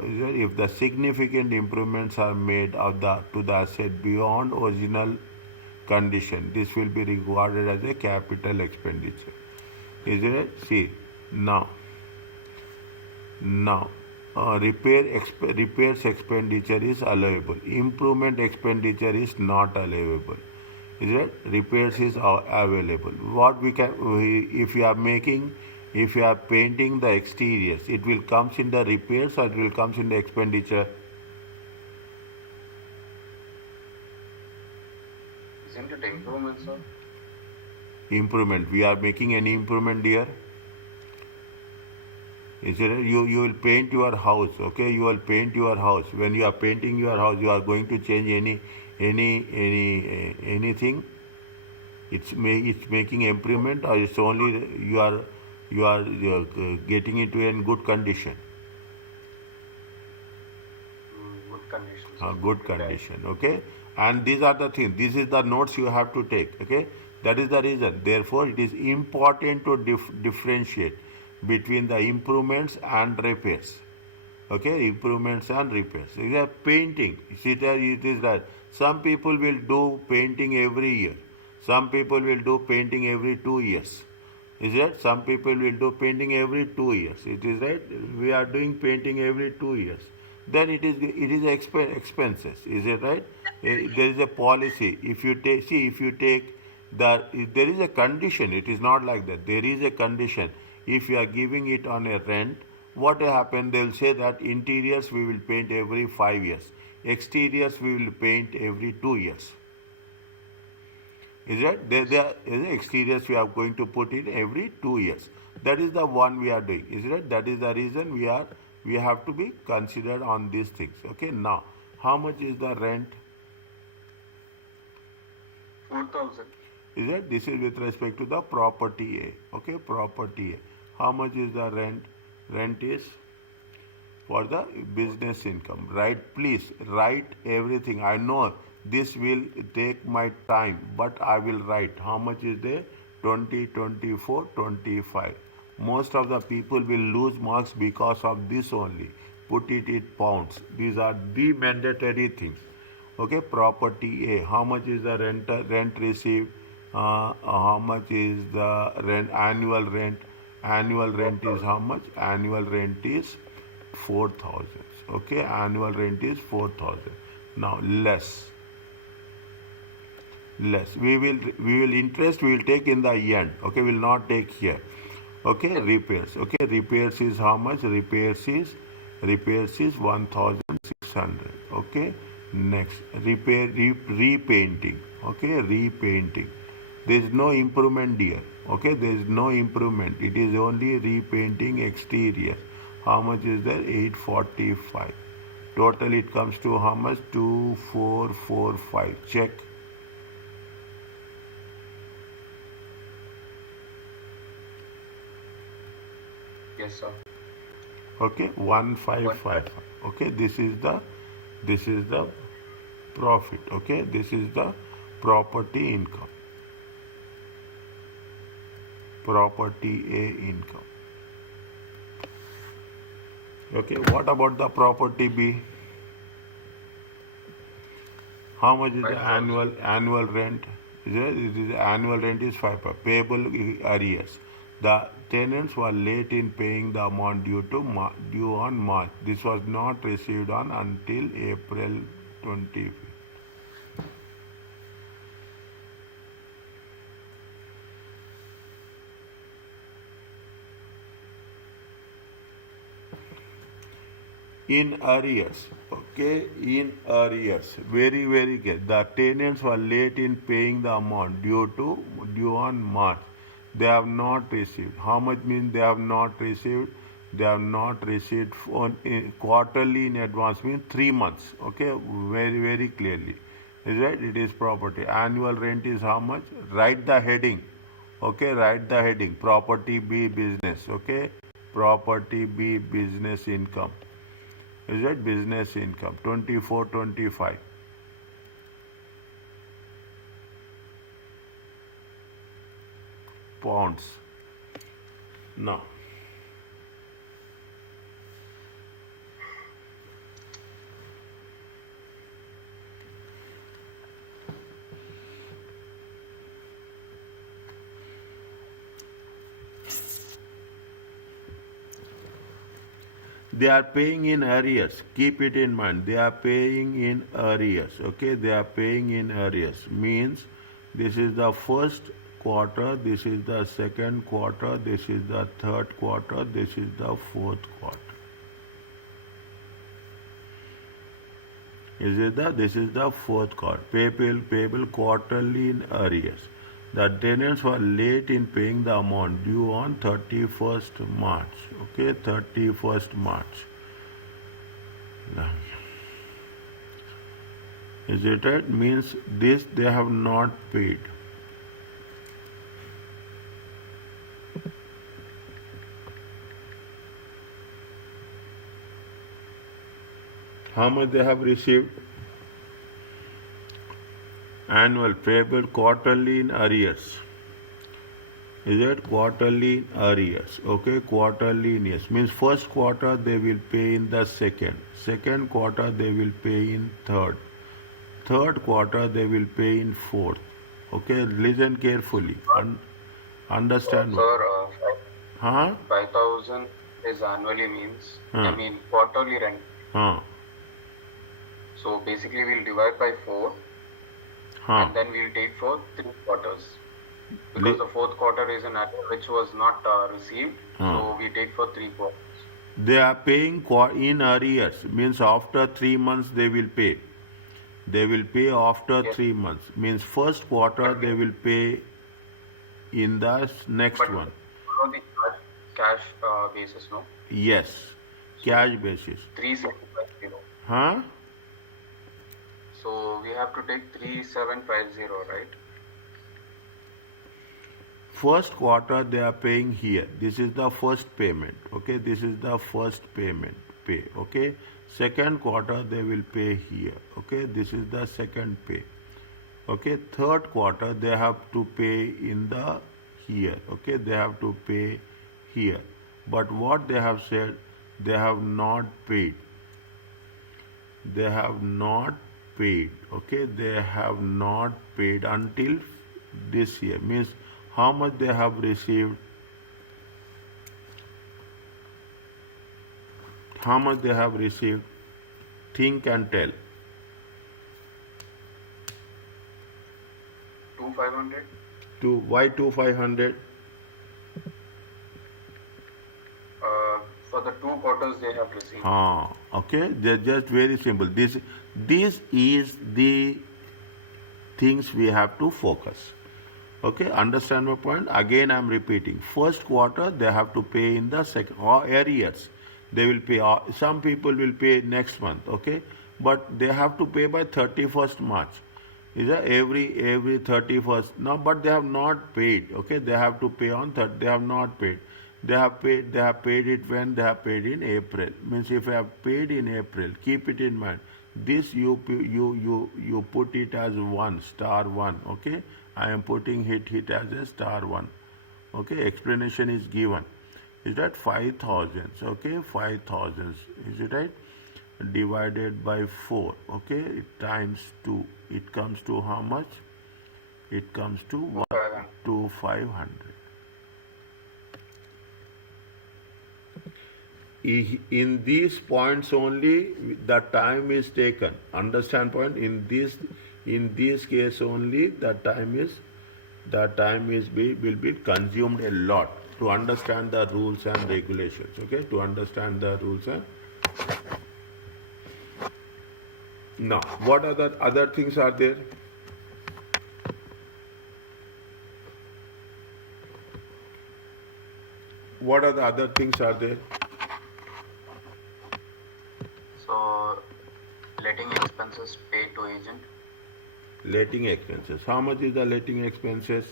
Is it, if the significant improvements are made to the asset beyond original condition, this will be regarded as a capital expenditure. Is it right? See, now repairs expenditure is allowable. Improvement expenditure is not allowable. Is it? Repairs is available. What we can, if you are making, if you are painting the exteriors, it will comes in the repairs or it will comes in the expenditure. Isn't it improvement, sir? Improvement. We are making any improvement here. Is it? You will paint your house. Okay, you will paint your house. When you are painting your house, you are going to change anything. It's making improvement, or it's only you are getting it in good condition. Good condition, sir. Good condition. Okay, and these are the things. This is the notes you have to take. Okay, that is the reason. Therefore, it is important to differentiate between the improvements and repairs. Okay, improvements and repairs. You have painting. See there, it is that some people will do painting every year. Some people will do painting every 2 years. Is that? Some people will do painting every 2 years. It is right. We are doing painting every 2 years. Then it is expenses. Is it right? There is a policy. If you take, see, if you take if there is a condition. It is not like that. There is a condition. If you are giving it on a rent, what will happen? They will say that interiors we will paint every 5 years. Exteriors we will paint every 2 years. Is that? There exteriors we are going to put in every 2 years. That is the one we are doing. Is it? That is the reason we have to be considered on these things. Okay. Now, how much is the rent? 4,000. Is it? This is with respect to the property A. Okay, property A. How much is the rent? Rent is for the business income. Right? Please write everything. I know this will take my time, but I will write. How much is there? 20, 24, 25. Most of the people will lose marks because of this only. Put it in pounds. These are the mandatory things. Okay, property A. How much is the rent received? How much is the rent? Annual rent. Annual rent is how much? Annual rent is 4,000. Okay, annual rent is 4,000. Now less. We will interest we will take in the end. Okay, we will not take here. Okay, repairs. Okay, repairs is how much? Repairs is 1,600. Okay, next repainting. Okay, repainting. There is no improvement here. Okay, there is no improvement. It is only repainting exterior. How much is there? 845. Total it comes to how much? 2445. Check. Yes, sir. Okay, 1555. Okay, this is the profit. Okay, this is the property income. Property A income. Okay, what about the property B? How much is the 5,000. annual rent? It is annual rent is 5 payable arrears. The tenants were late in paying the amount due on March. This was not received on until April 25th. In arrears, okay, in arrears, very good. The tenants were late in paying the amount due on March. They have not received. How much means they have not received? They have not received quarterly in advance means 3 months. Okay, very clearly. Is right? It is property. Annual rent is how much? Write the heading. Okay, write the heading. Property B business. Okay, property B business income. Is that business income? 2425. Pounds. Now, they are paying in arrears. Keep it in mind. They are paying in arrears. Okay, they are paying in arrears. Means this is the first quarter, this is the second quarter, this is the third quarter, this is the fourth quarter. This is the fourth quarter. Payable quarterly in arrears. The tenants were late in paying the amount due on 31st March. Okay, 31st March. Is it right? Means this they have not paid. How much they have received? Annual payable quarterly in arrears. Is it quarterly in arrears? Okay, quarterly in arrears. Means first quarter they will pay in the second. Second quarter they will pay in third. Third quarter they will pay in fourth. Okay, listen carefully. Understand what? Sir, Huh? 5,000 is annually means, Huh. quarterly rent. Huh. So basically we'll divide by 4 Huh. and then we'll take for 3 quarters. Because the fourth quarter is an arrear which was not received, so we take for 3 quarters. They are paying in arrears. Means after 3 months they will pay. They will pay after Yes. 3 months. Means first quarter they will pay in the next But one. on the cash basis, no? Yes. Cash basis. 3750. Huh? So we have to take 3750, right? First quarter they are paying here. This is the first payment. Okay, this is the first payment. Pay. Okay. Second quarter they will pay here. Okay, this is the second pay. Okay, third quarter they have to pay in the here. Okay, they have to pay here. But what they have said, they have not paid. They have not paid. Okay, they have not paid until this year. Means how much they have received? How much they have received? Think and tell. 2500. Why 2500? For the 2 quarters they have received. Okay, just very simple. This is the things we have to focus. Okay, understand my point? Again, I am repeating. First quarter they have to pay in the second or arrears. They will pay, some people will pay next month, okay? But they have to pay by 31st March. Is that every 31st? No, but they have not paid, okay? They have to pay on third. They have not paid. They have paid it when they have paid in April. Means if you have paid in April, keep it in mind. This you put it as one, star one, okay? I am putting it as a star one. Okay, explanation is given. Is that 5,000? Okay, 5,000. Is it right? Divided by 4. Okay, times 2. It comes to how much? It comes to 500. In these points only the time is taken. Understand point? In this case only will be consumed a lot to understand the rules and regulations. Okay, to understand the rules and now what other things are there? What are the other things are there? So, letting expenses paid to agent. Letting expenses. How much is the letting expenses?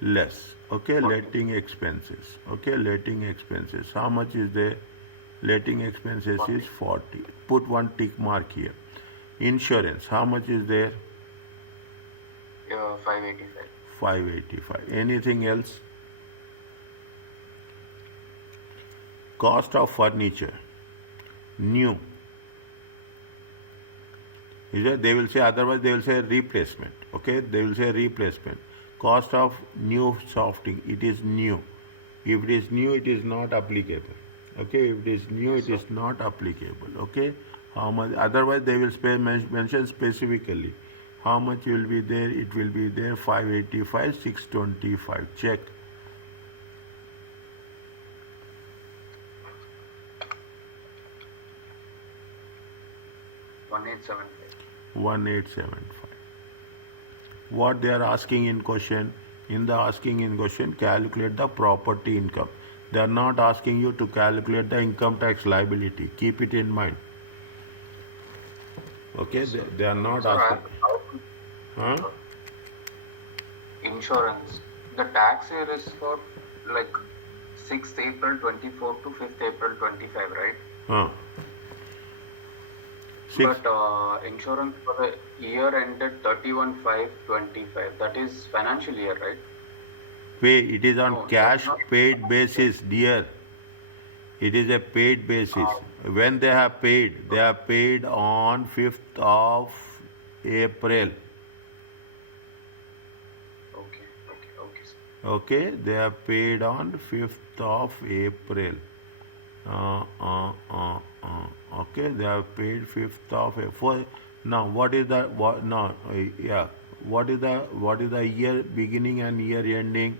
Less. Okay, letting expenses. Okay, letting expenses. How much is the letting expenses? 40. Is 40. Put one tick mark here. Insurance. How much is there? 585. 585. Anything else? Cost of furniture. New. They will say, otherwise they will say replacement. Okay, they will say replacement. Cost of new softing. It is new. If it is new, it is not applicable. Okay, if it is new, it is not applicable. Okay, how much? Otherwise, they will mention specifically how much will be there. It will be there 585, 625. Check. 1875. What they are asking in question? In the asking in question, calculate the property income. They are not asking you to calculate the income tax liability. Keep it in mind. Okay, they are not asking. Huh? Insurance. The tax year is for like 6th April 24 to 5th April 25, right? Huh. But insurance for the year ended 31/5/25. That is financial year, right? It is on No, cash not. paid basis, dear. It is a paid basis. When they have paid on 5th of April. Okay, sir. Okay, they have paid on 5th of April. Okay, they have paid 5th of April. Now, what is the what? No, yeah. What is the year beginning and year ending?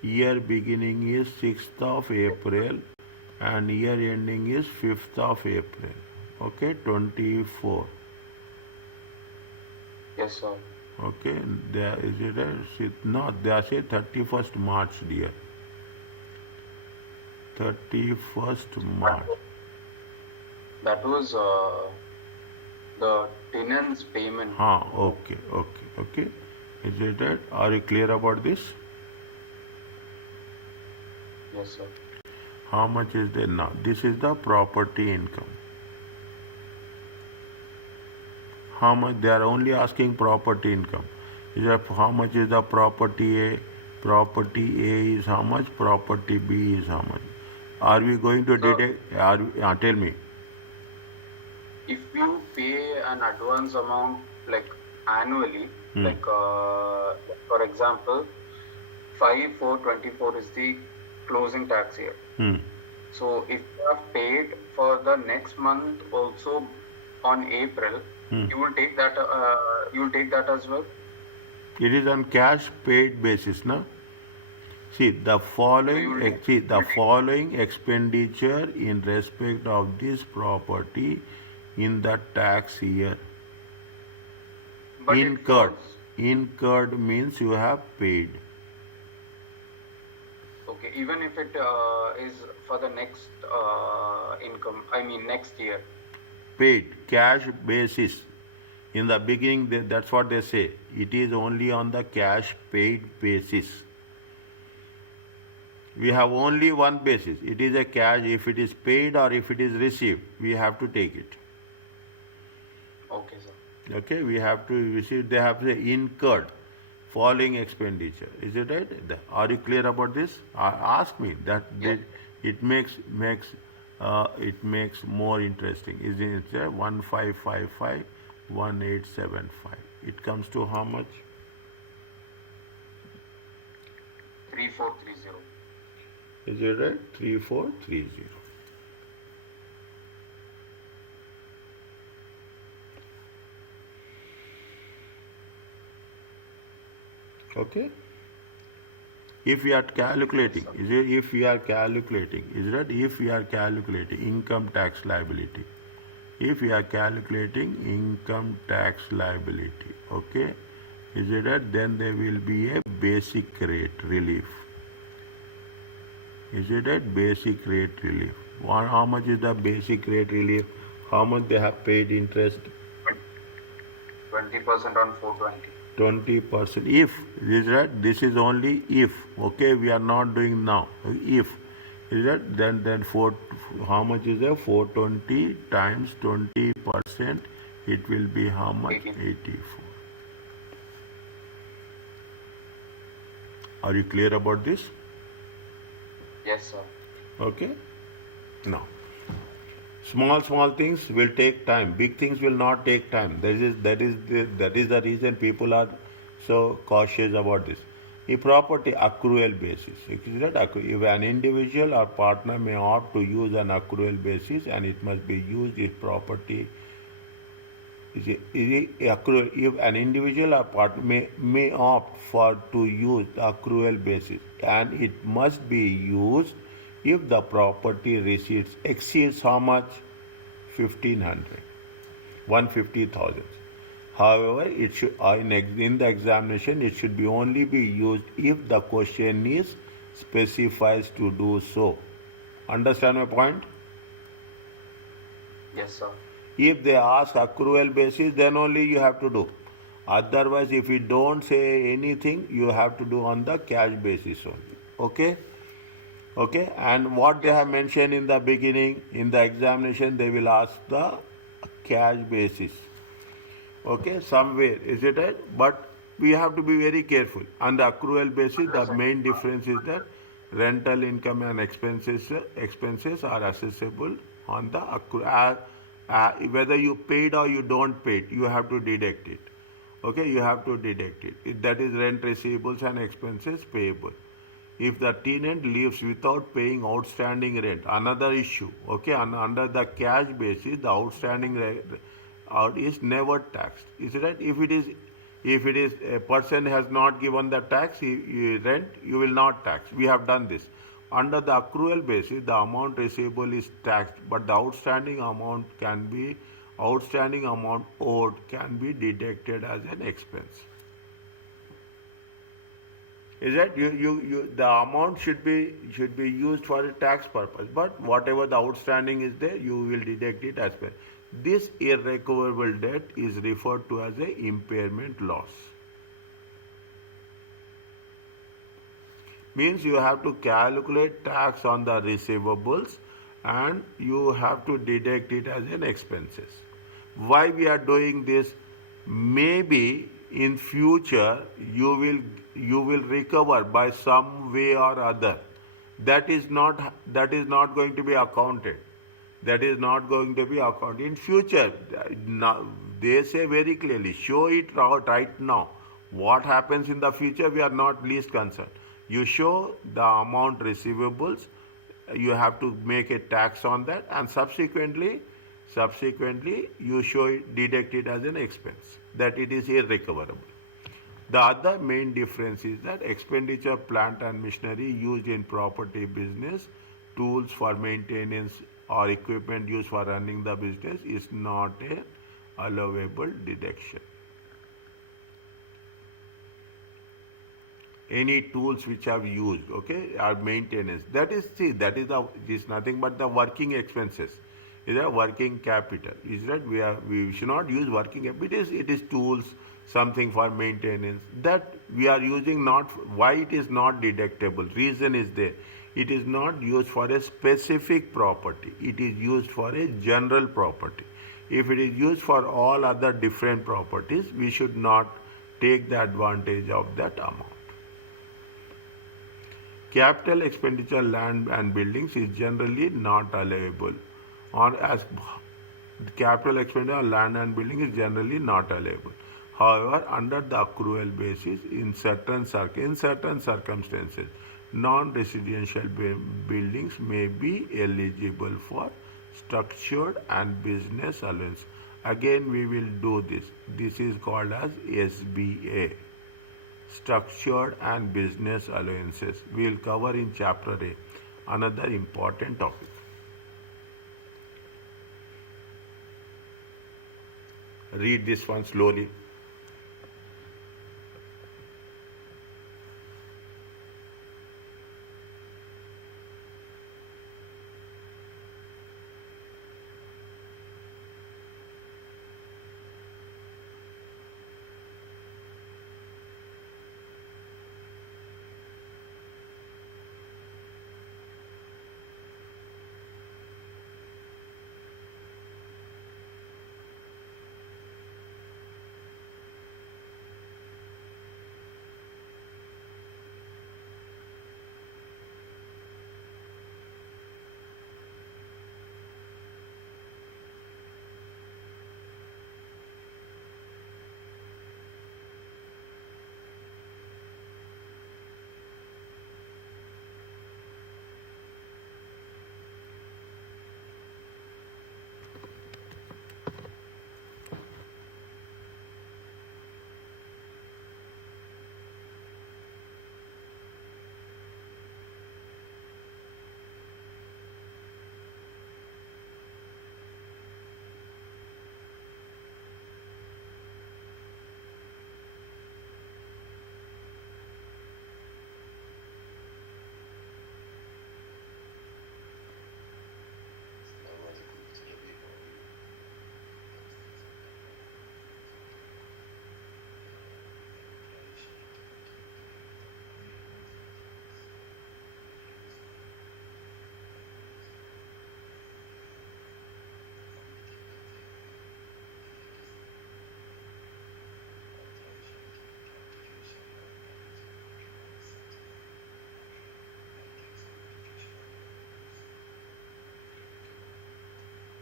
Year beginning is 6th of April, and year ending is 5th of April. Okay, 24. Yes, sir. Okay, there is it no, they are say 31st March, dear. 31st March. That was the tenant's payment. Okay. Is it that? Are you clear about this? Yes, sir. How much is there now? This is the property income. How much? They are only asking property income. Is that how much is the property A? Property A is how much? Property B is how much? Are we going to deduct? Tell me. If you pay an advance amount like annually, like for example, 5/4/24 is the closing tax year. So if you have paid for the next month also on April, you will take that. You will take that as well. It is on cash paid basis, no? See the following expenditure in respect of this property in the tax year. But Incurred means you have paid. Okay, even if it is for the next income, I mean next year. Paid cash basis. In the beginning, that's what they say. It is only on the cash paid basis. We have only one basis. It is a cash. If it is paid or if it is received, we have to take it. Okay, sir. Okay, we have to receive. They have to say incurred following expenditure. Is it right? Are you clear about this? Ask me. It makes more interesting. Is it 1555 1875? It comes to how much? 3430. Is it right? 3430. Okay. If we are calculating, if we are calculating, is that if we are calculating income tax liability, if we are calculating income tax liability, okay, is it that then there will be a basic rate relief. Is it that basic rate relief? How much is the basic rate relief? How much they have paid interest? 20% on 420. 20%. If is that this is only if, okay, we are not doing now. If is that then how much is there? 420 times 20%. It will be how much? 84. Are you clear about this? Yes, sir. Okay. Now, small things will take time. Big things will not take time. That is the reason people are so cautious about this. A property accrual basis. If an individual or partner may opt to use an accrual basis, and it must be used if property if an individual or partner may opt for to use the accrual basis, and it must be used if the property receipts exceeds how much? 1,500, 150,000. However, it should in the examination it should be only be used if the question is specifies to do so. Understand my point? Yes, sir. If they ask accrual basis, then only you have to do. Otherwise, if you don't say anything, you have to do on the cash basis only. Okay? Okay? And what they have mentioned in the beginning, in the examination, they will ask the cash basis. Okay? Somewhere. Is it right? But we have to be very careful. On the accrual basis, the main difference is that rental income and expenses are accessible on the accrual. Whether you paid or you don't paid, you have to deduct it. Okay, you have to deduct it. That is rent receivables and expenses payable. If the tenant leaves without paying outstanding rent, another issue. Okay, under the cash basis, the outstanding rent is never taxed. Is it right? If it is a person has not given the tax rent, you will not tax. We have done this. Under the accrual basis, the amount receivable is taxed, but the outstanding amount owed can be deducted as an expense. Is that the amount should be used for a tax purpose, but whatever the outstanding is there, you will deduct it as well. This irrecoverable debt is referred to as a impairment loss. Means you have to calculate tax on the receivables and you have to deduct it as an expenses. Why we are doing this? Maybe in future you will recover by some way or other. That is not going to be accounted. That is not going to be accounted in future. Now, they say very clearly, show it right now. What happens in the future, we are not least concerned. You show the amount receivables, you have to make a tax on that, and subsequently you show it, deduct it as an expense, that it is irrecoverable. The other main difference is that expenditure, plant and machinery used in property business, tools for maintenance or equipment used for running the business is not an allowable deduction. any tools which have used, okay, are maintenance. That is, see, that is the, it is nothing but the working expenses. Is a working capital. Is that we should not use working capital. It is tools, something for maintenance that we are using. Not why it is not deductible. Reason is there. It is not used for a specific property. It is used for a general property. If it is used for all other different properties, we should not take the advantage of that amount. Capital expenditure land and buildings is generally not allowable. Or as capital expenditure on land and building is generally not allowable. However, under the accrual basis, in certain circumstances, non-residential buildings may be eligible for structured and business allowance. Again, we will do this. This is called as SBA, structured and business allowances. We will cover in chapter A, another important topic. Read this one slowly.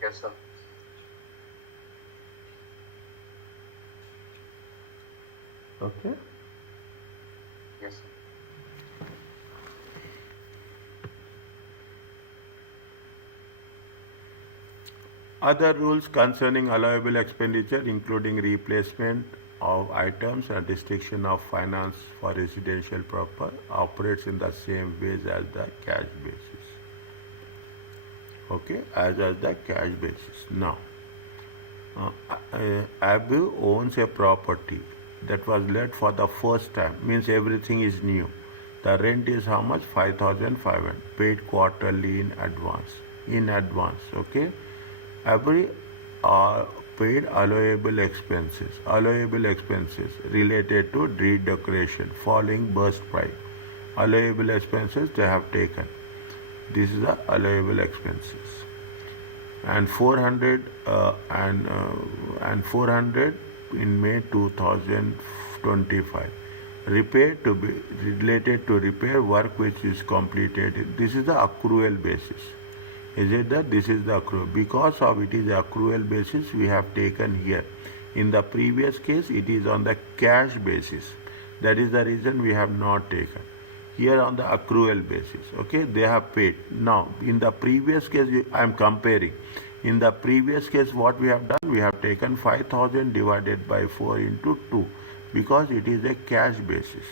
Yes, sir. Okay. Yes, sir. Other rules concerning allowable expenditure, including replacement of items and restriction of finance for residential purpose, operates in the same ways as the cash basis. Okay, as the cash basis. Now, Abu owns a property that was let for the first time, means everything is new. The rent is how much? 5,500, paid quarterly in advance. Okay. Every paid allowable expenses related to redecoration, following burst pipe. Allowable expenses they have taken. This is the allowable expenses. And 400 and 400 in May 2025. Repair to be related to repair work which is completed. This is the accrual basis. Is it that this is the accrual? Because of it is the accrual basis we have taken here. In the previous case it is on the cash basis. That is the reason we have not taken. Here on the accrual basis, okay, they have paid. Now, in the previous case, I am comparing. In the previous case, what we have done, we have taken 5,000 divided by 4 into 2 because it is a cash basis.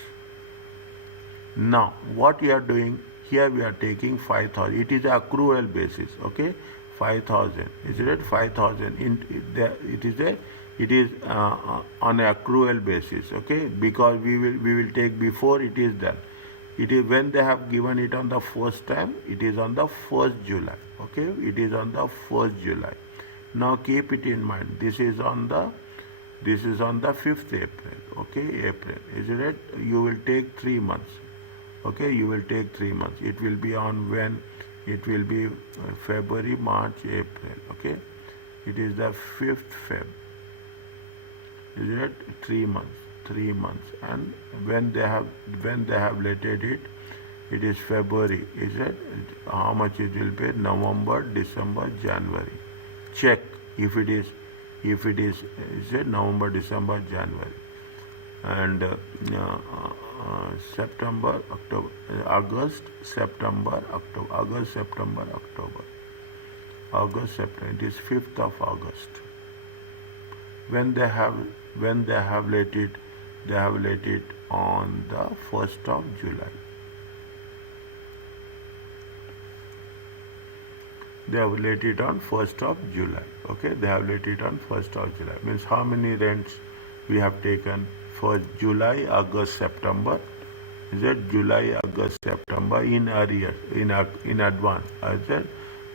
Now, what we are doing, here we are taking 5,000. It is a accrual basis, okay, 5,000. Is it 5,000? It is a It is on a accrual basis, okay? Because we will take before it is done. It is when they have given it on the first time. It is on the 1st July, okay? It is on the 1st July. Now keep it in mind. This is on the 5th April, okay? April, is it? You will take 3 months, okay? You will take 3 months. It will be on when? It will be February, March, April, okay? It is the 5th Feb. Is it 3 months? 3 months, and when they have lettered it, it is February. Is it? How much it will be? November, December, January. Check if it is it November, December, January, and September, October, August, September, October, August, September, October, August, September. It is 5th of August. When they have let it, they have let it on the 1st of July. They have let it on 1st of July. Okay, they have let it on 1st of July. Means how many rents we have taken for July, August, September? Is it July, August, September in arrears, in advance? Is it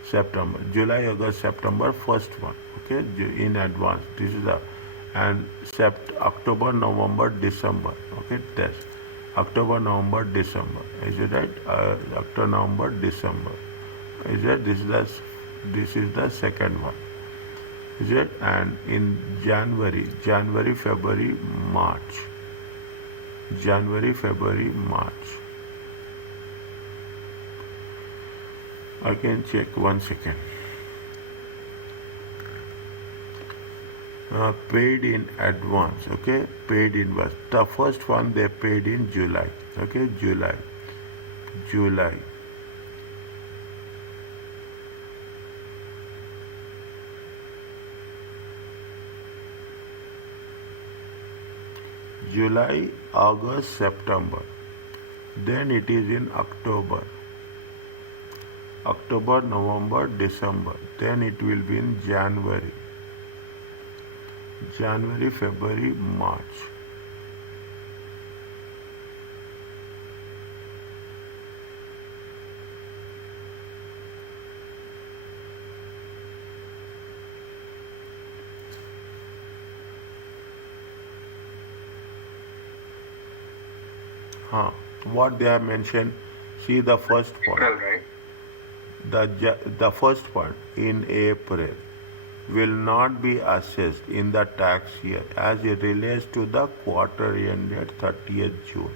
September, July, August, September, first one? Okay, in advance. This is the and October, November, December. Okay, test. October, November, December. Is it right? October, November, December. Is it? This is the second one. Is it? And in January, February, March. January, February, March. I can check 1 second. Paid in advance, okay? Paid in advance. The first one they paid in July, okay? July. July, August, September. Then it is in October. October, November, December. Then it will be in January. January, February, March. What they have mentioned, see the first point. April, right? The first point in April will not be assessed in the tax year as it relates to the quarter ended 30th June.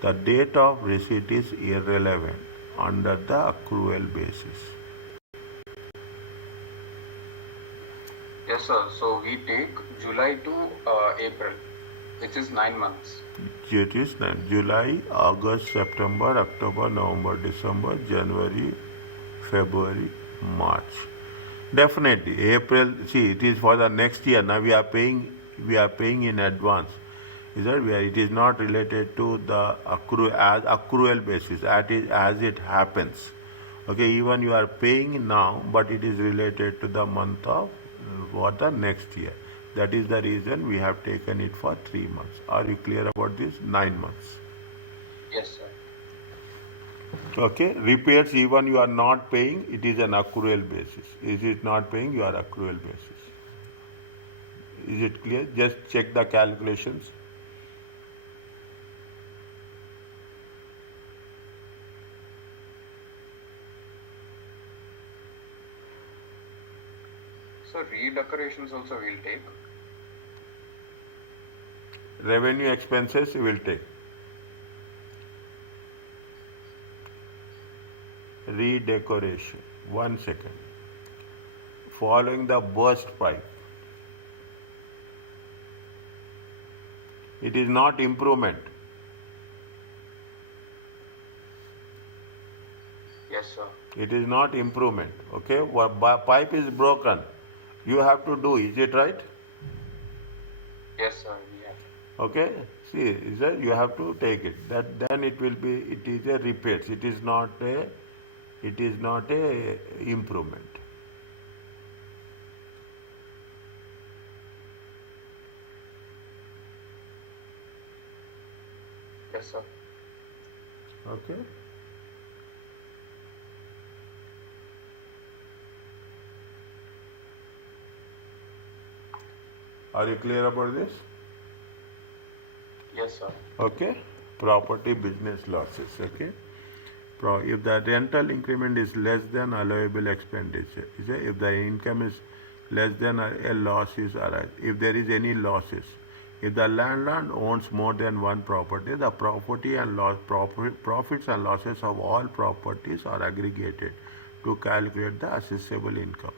The date of receipt is irrelevant under the accrual basis. Yes, sir. So we take July to April, which is 9 months. It is July, August, September, October, November, December, January, February, March. Definitely, April. See, it is for the next year. Now we are paying in advance. Is that where it is not related to the accrual basis as it happens. Okay, even you are paying now, but it is related to the month of for the next year. That is the reason we have taken it for 3 months. Are you clear about this? 9 months. Yes, sir. Okay, repairs even you are not paying, it is an accrual basis. Is it not paying, you are accrual basis. Is it clear? Just check the calculations. So redecorations also we'll take. Revenue expenses you will take. Redecoration. 1 second. Following the burst pipe. It is not improvement. Yes, sir. It is not improvement. Okay, pipe is broken. You have to do. Is it right? Yes, sir. We have. Okay. See, is that you have to take it. That then it will be. It is a repairs. It is not a. It is not a improvement. Yes, sir. Okay. Are you clear about this? Yes, sir. Okay. Property business losses. Okay. If the rental increment is less than allowable expenditure, if the income is less than a loss is arise, if there is any losses, if the landlord owns more than one property, the property and profits and losses of all properties are aggregated to calculate the assessable income.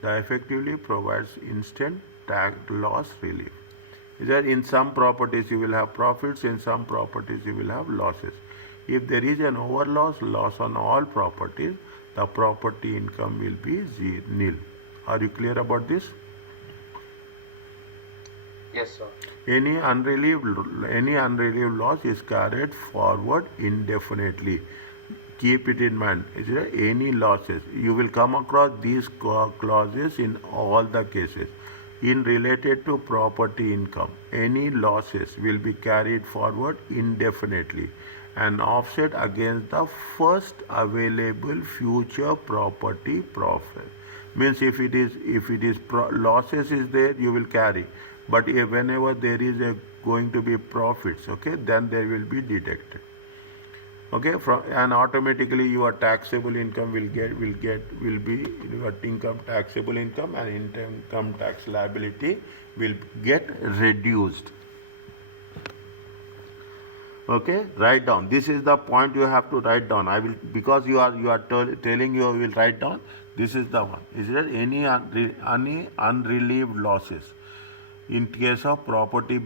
The effectively provides instant tax loss relief. Is that in some properties you will have profits, in some properties you will have losses. If there is an loss on all properties, the property income will be nil. Are you clear about this? Yes, sir. Any unrelieved loss is carried forward indefinitely. Keep it in mind. Is there any losses? You will come across these clauses in all the cases. In related to property income, any losses will be carried forward indefinitely and offset against the first available future property profit. Means if it is losses is there, you will carry, but whenever there is a going to be profits, okay, then they will be deducted. Okay, and automatically your taxable income will be your income taxable income, and income tax liability will get reduced. Okay, write down. This is the point you have to write down. I will, because you are telling you will write down. This is the one. Is there any unrelieved losses? In case of property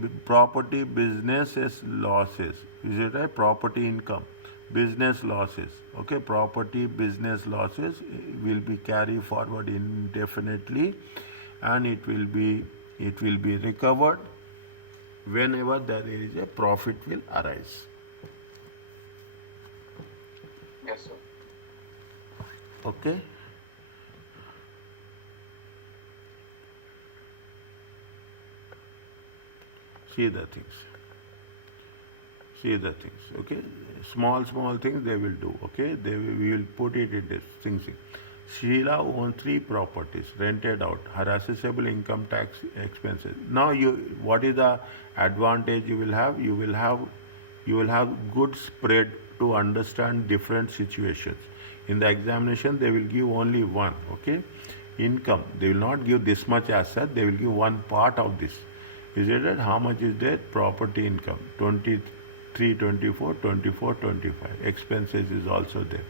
businesses losses, is it right? Property income, business losses. Okay, property business losses will be carried forward indefinitely, and it will be recovered whenever there is a profit will arise. Yes, sir. Okay. See the things. Okay, small things they will do. Okay, we will put it in this thing. Sheila owns 3 properties rented out. Her assessable income tax expenses. Now what is the advantage you will have? You will have good spread to understand different situations. In the examination, they will give only one. Okay, income. They will not give this much as such. They will give one part of this. Is it that how much is there? Property income 23, 24, 24, 25. Expenses is also there.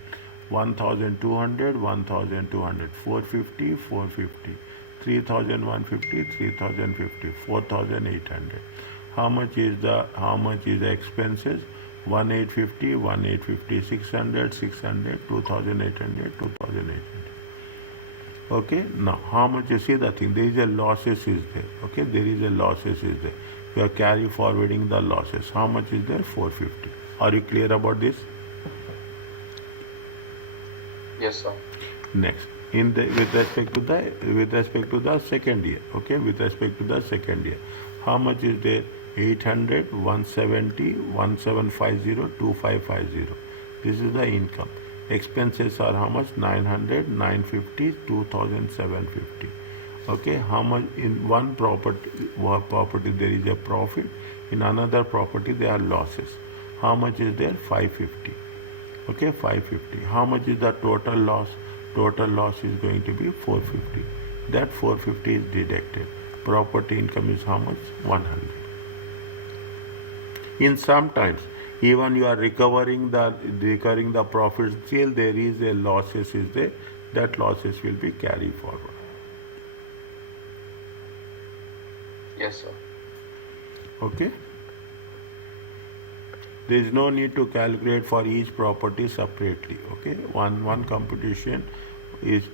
1,200, 1,200, 450, 450, 3,150, 3,050, 4,800. How much is the expenses? 1,850, 1,850, 600, 600, 2,800, 2,800. Okay, now how much you see the thing? There is a losses is there. Okay, there is a losses is there. You are carry forwarding the losses. How much is there? 450. Are you clear about this? Yes, sir. Next, with respect to the second year. Okay, with respect to the second year, how much is there? 800, 170, 1750, 2550. This is the income. Expenses are how much? 900, 950, 2750. Okay, how much in one property there is a profit, in another property there are losses. How much is there? 550. Okay, 550. How much is the total loss? Total loss is going to be 450. That 450 is deducted. Property income is how much? 100. In sometimes even you are recovering the profits, still there is a losses is there. That losses will be carried forward. Yes, sir. Okay. There is no need to calculate for each property separately. Okay, one computation is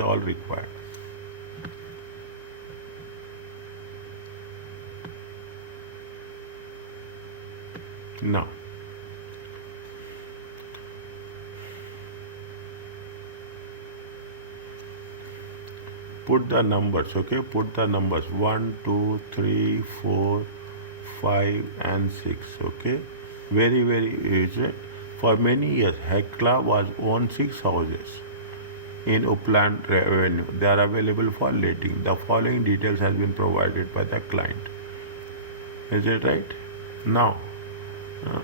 all required. Now, put the numbers. Okay, put the numbers 1, 2, 3, 4, 5 and 6. Okay, Very, very easy. For many years, Hekla was owned 6 houses in Upland Avenue. They are available for letting. The following details has been provided by the client. Is it right? Now, uh,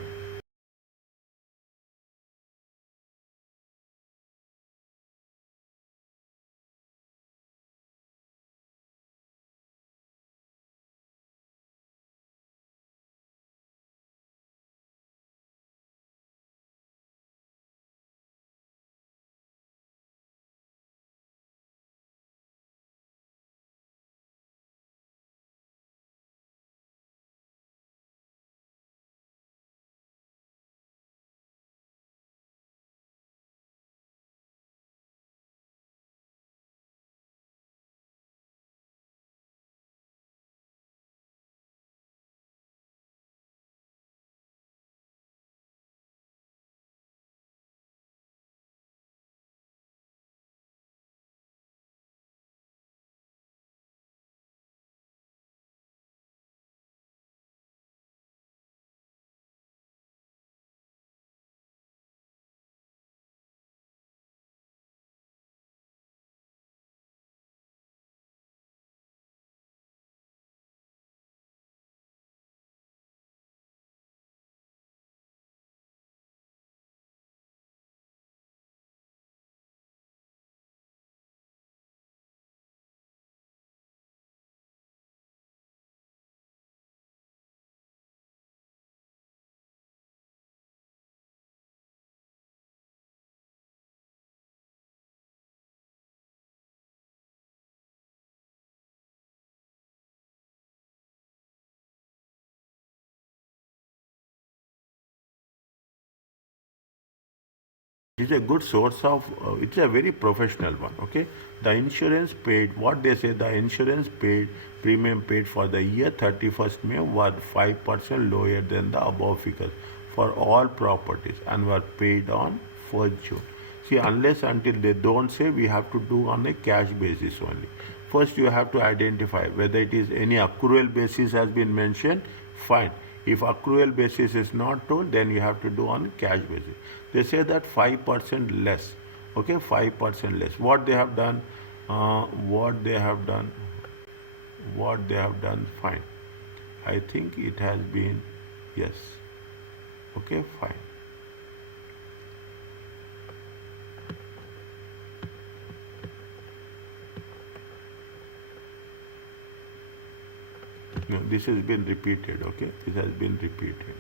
it is a good source of, it's a very professional one, okay? The insurance paid, what they say, the insurance paid, premium paid for the year 31st May was 5% lower than the above figures for all properties and were paid on 1st June. See, unless until they don't say, we have to do on a cash basis only. First, you have to identify whether it is any accrual basis has been mentioned, fine. If accrual basis is not told, then you have to do on cash basis. They say that 5% less. Okay, 5% less. What they have done, what they have done, fine. I think it has been, yes. Okay, fine. No, this has been repeated, okay? This has been repeated.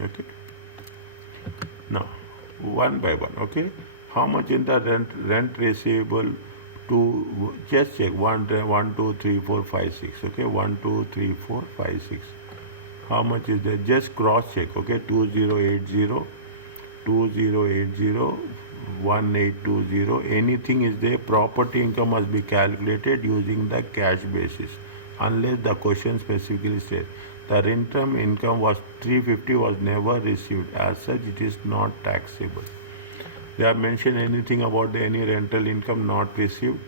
Okay? Now, one by one, okay? How much in the rent receivable to, just check, 1, 2, 3, 4, 5, 6, okay? 1, 2, 3, 4, 5, 6. How much is there? Just cross check, okay? 2080, 2080, 1820. Anything is there, property income must be calculated using the cash basis unless the question specifically says the rental income was 350 was never received. As such, it is not taxable. They have mentioned anything about any rental income not received?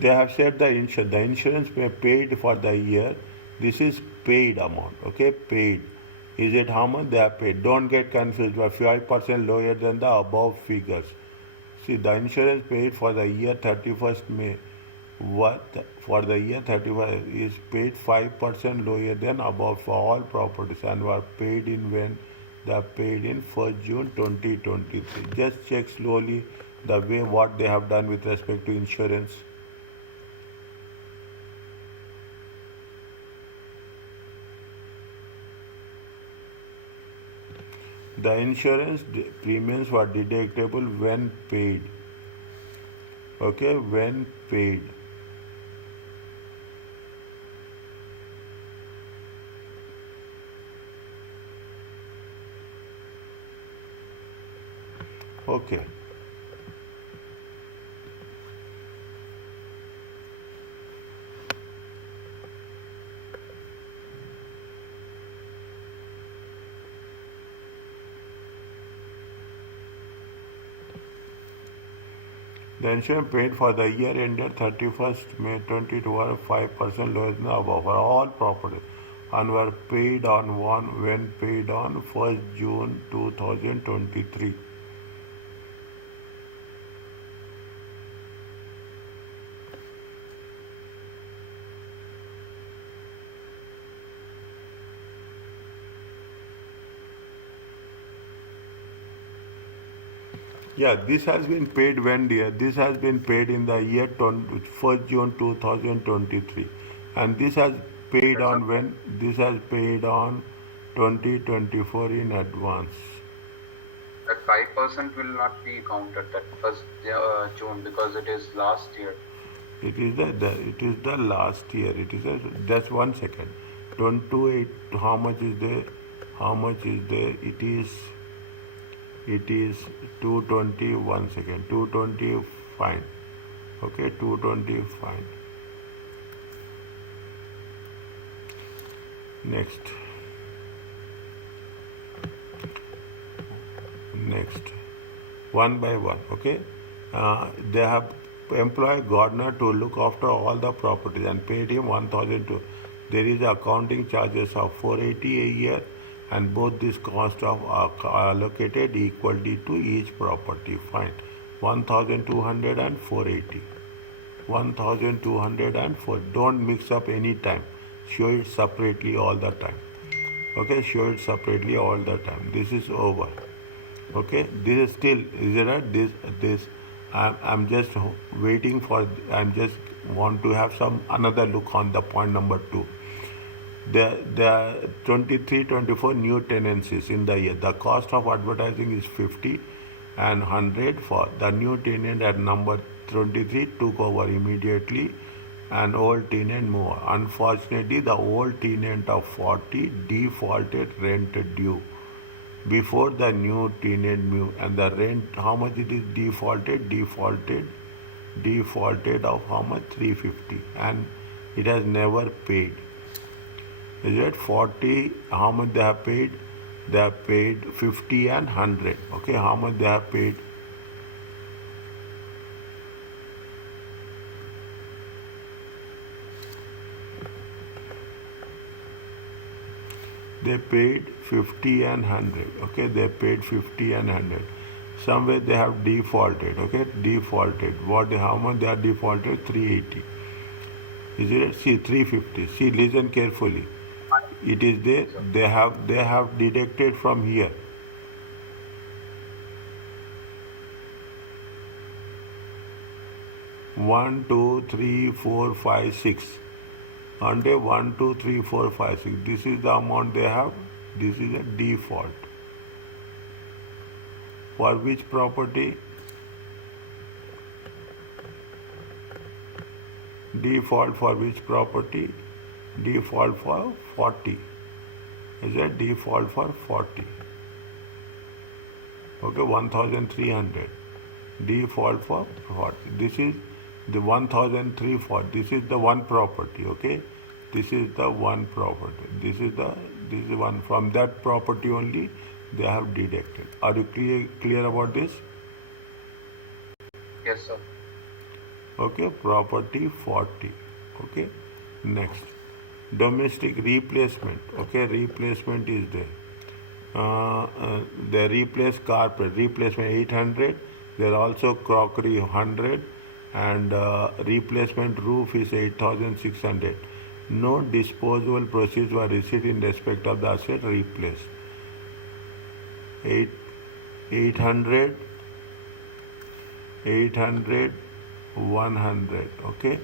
They have said the insurance paid for the year. This is paid amount, okay? Paid. Is it how much they have paid? Don't get confused by 5% lower than the above figures. See, the insurance paid for the year 31st May, what for the year 31st is paid 5% lower than above for all properties and were paid in when they are paid in 1st June 2023. Just check slowly the way what they have done with respect to insurance. The insurance premiums were deductible when paid. Okay, when paid. Okay. The insurance paid for the year ended 31st May 22 were 5% lower than the above for all properties and were paid on when paid on 1st June 2023. Yeah, this has been paid when, dear? This has been paid in the year 1st June 2023. And this has paid on when? This has paid on 2024 in advance. That 5% will not be counted that first June because it is last year. It is the last year. It is just 1 second. 28. How much is there? How much is there? It is 220. 1 second. 220 fine. Okay, 220 fine. Next. One by one. Okay. They have employed gardener to look after all the properties and paid him 1,002. There is accounting charges of 480 a year, and both these costs are allocated equally to each property. Fine. 1,200 and 480. 1,204. Don't mix up any time. Show it separately all the time. Okay, show it separately all the time. This is over. Okay, this is still, is it right? This I'm just waiting for, I'm just want to have some another look on the point number 2. The 23-24 new tenancies in the year. The cost of advertising is 50 and 100 for the new tenant at number 23 took over immediately, and old tenant moved. Unfortunately, the old tenant of 40 defaulted rent due before the new tenant moved, and the rent, how much it is defaulted of how much? 350, and it has never paid. Is it 40? How much they have paid? They have paid 50 and 100. Okay, how much they have paid? They paid 50 and 100. Okay, they paid 50 and 100. Somewhere they have defaulted. Okay, defaulted. How much they are defaulted? 380. Is it? See, 350. See, listen carefully. It is there. They have deducted from here. One, two, three, four, five, six. Under 1, 2, 3, 4, 5, 6. This is the amount they have. This is a default. For which property? Default for which property? Default for 40. Is a default for 40. Okay, 1,300. Default for 40. This is the 1,003 this is the one property. Okay, this is the one property. This is one. From that property only they have deducted. Are you clear about this? Yes, sir. Okay, property 40. Okay, next, domestic replacement. Okay, replacement is there. They replace carpet, replacement 800. There also crockery 100, and replacement roof is 8,600. No disposable proceeds were received in respect of the asset replaced. 800, 100. Okay,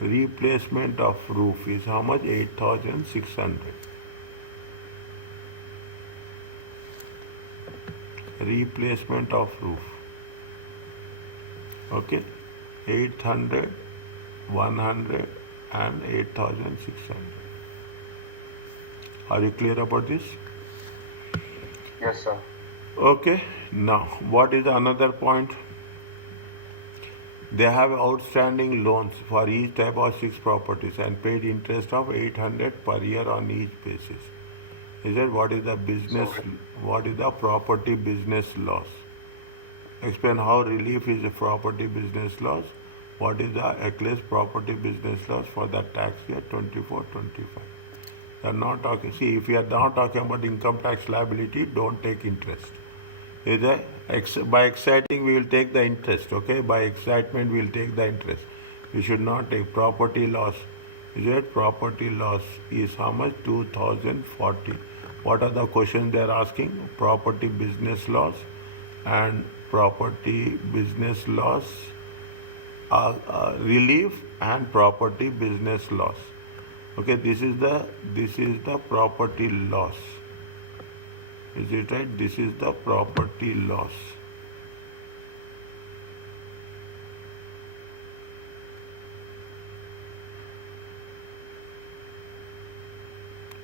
replacement of roof is how much? 8,600. Replacement of roof. Okay, 800, 100 and 8,600. Are you clear about this? Yes, sir. Okay, now what is another point? They have outstanding loans for each type of 6 properties and paid interest of 800 per year on each basis. Is that what is the business? What is the property business loss? Explain how relief is a property business loss. What is the ACCA property business loss for the tax year 24-25? They are not talking. See, if you are not talking about income tax liability, don't take interest. Either by exciting, we will take the interest. Okay, by excitement, we will take the interest. We should not take property loss. Is it property loss is how much? 2040. What are the questions they are asking? Property business loss and property business loss, relief and property business loss. Okay, this is the property loss. Is it right? This is the property loss.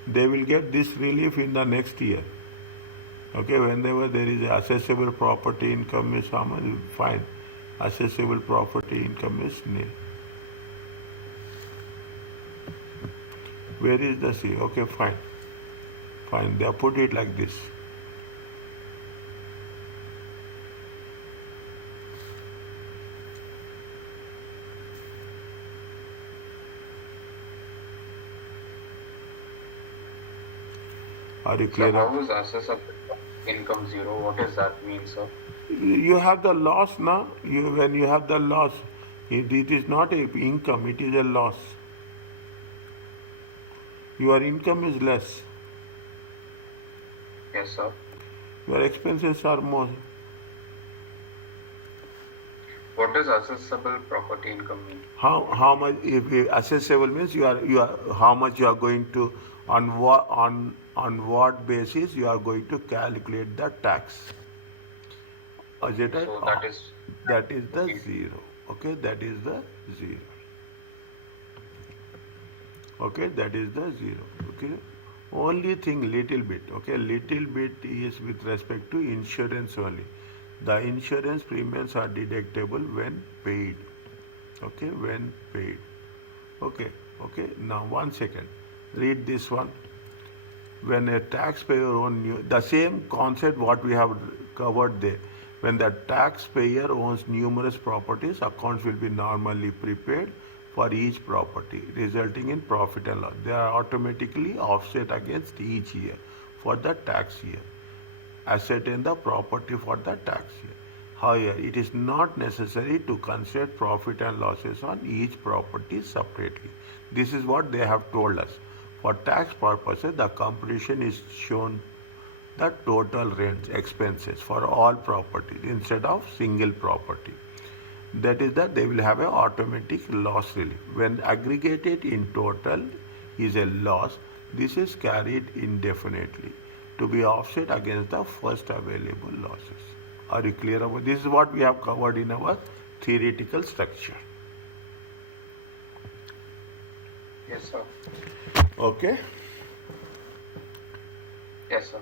They will get this relief in the next year. Okay, whenever there is assessable property income is how much? Fine. Assessable property income is nil. Where is the C? Okay, fine. Fine. They have put it like this. Are you clear? So how is assessable income zero? What does that mean, sir? You have the loss now. When you have the loss, it is not a income, it is a loss. Your income is less. Yes, sir. Your expenses are more. What does assessable property income mean? How much? If assessable means you are how much you are going to on what basis you are going to calculate the tax. Is it right? So that is the zero. Okay, that is the zero. Okay, that is the zero. Okay, only thing little bit. Okay, little bit is with respect to insurance only. The insurance premiums are deductible when paid. Okay, when paid. Okay, okay. Now 1 second. Read this one. When a taxpayer owns the same concept what we have covered there. When the taxpayer owns numerous properties, accounts will be normally prepared for each property, resulting in profit and loss. They are automatically offset against each year for the tax year. Ascertain the property for the tax year. However, it is not necessary to consider profit and losses on each property separately. This is what they have told us. For tax purposes, the computation is shown the total rents expenses for all properties instead of single property. That is that they will have an automatic loss relief. When aggregated in total is a loss, this is carried indefinitely to be offset against the first available losses. Are you clear about this? Is what we have covered in our theoretical structure. Yes, sir. Okay. Yes, sir.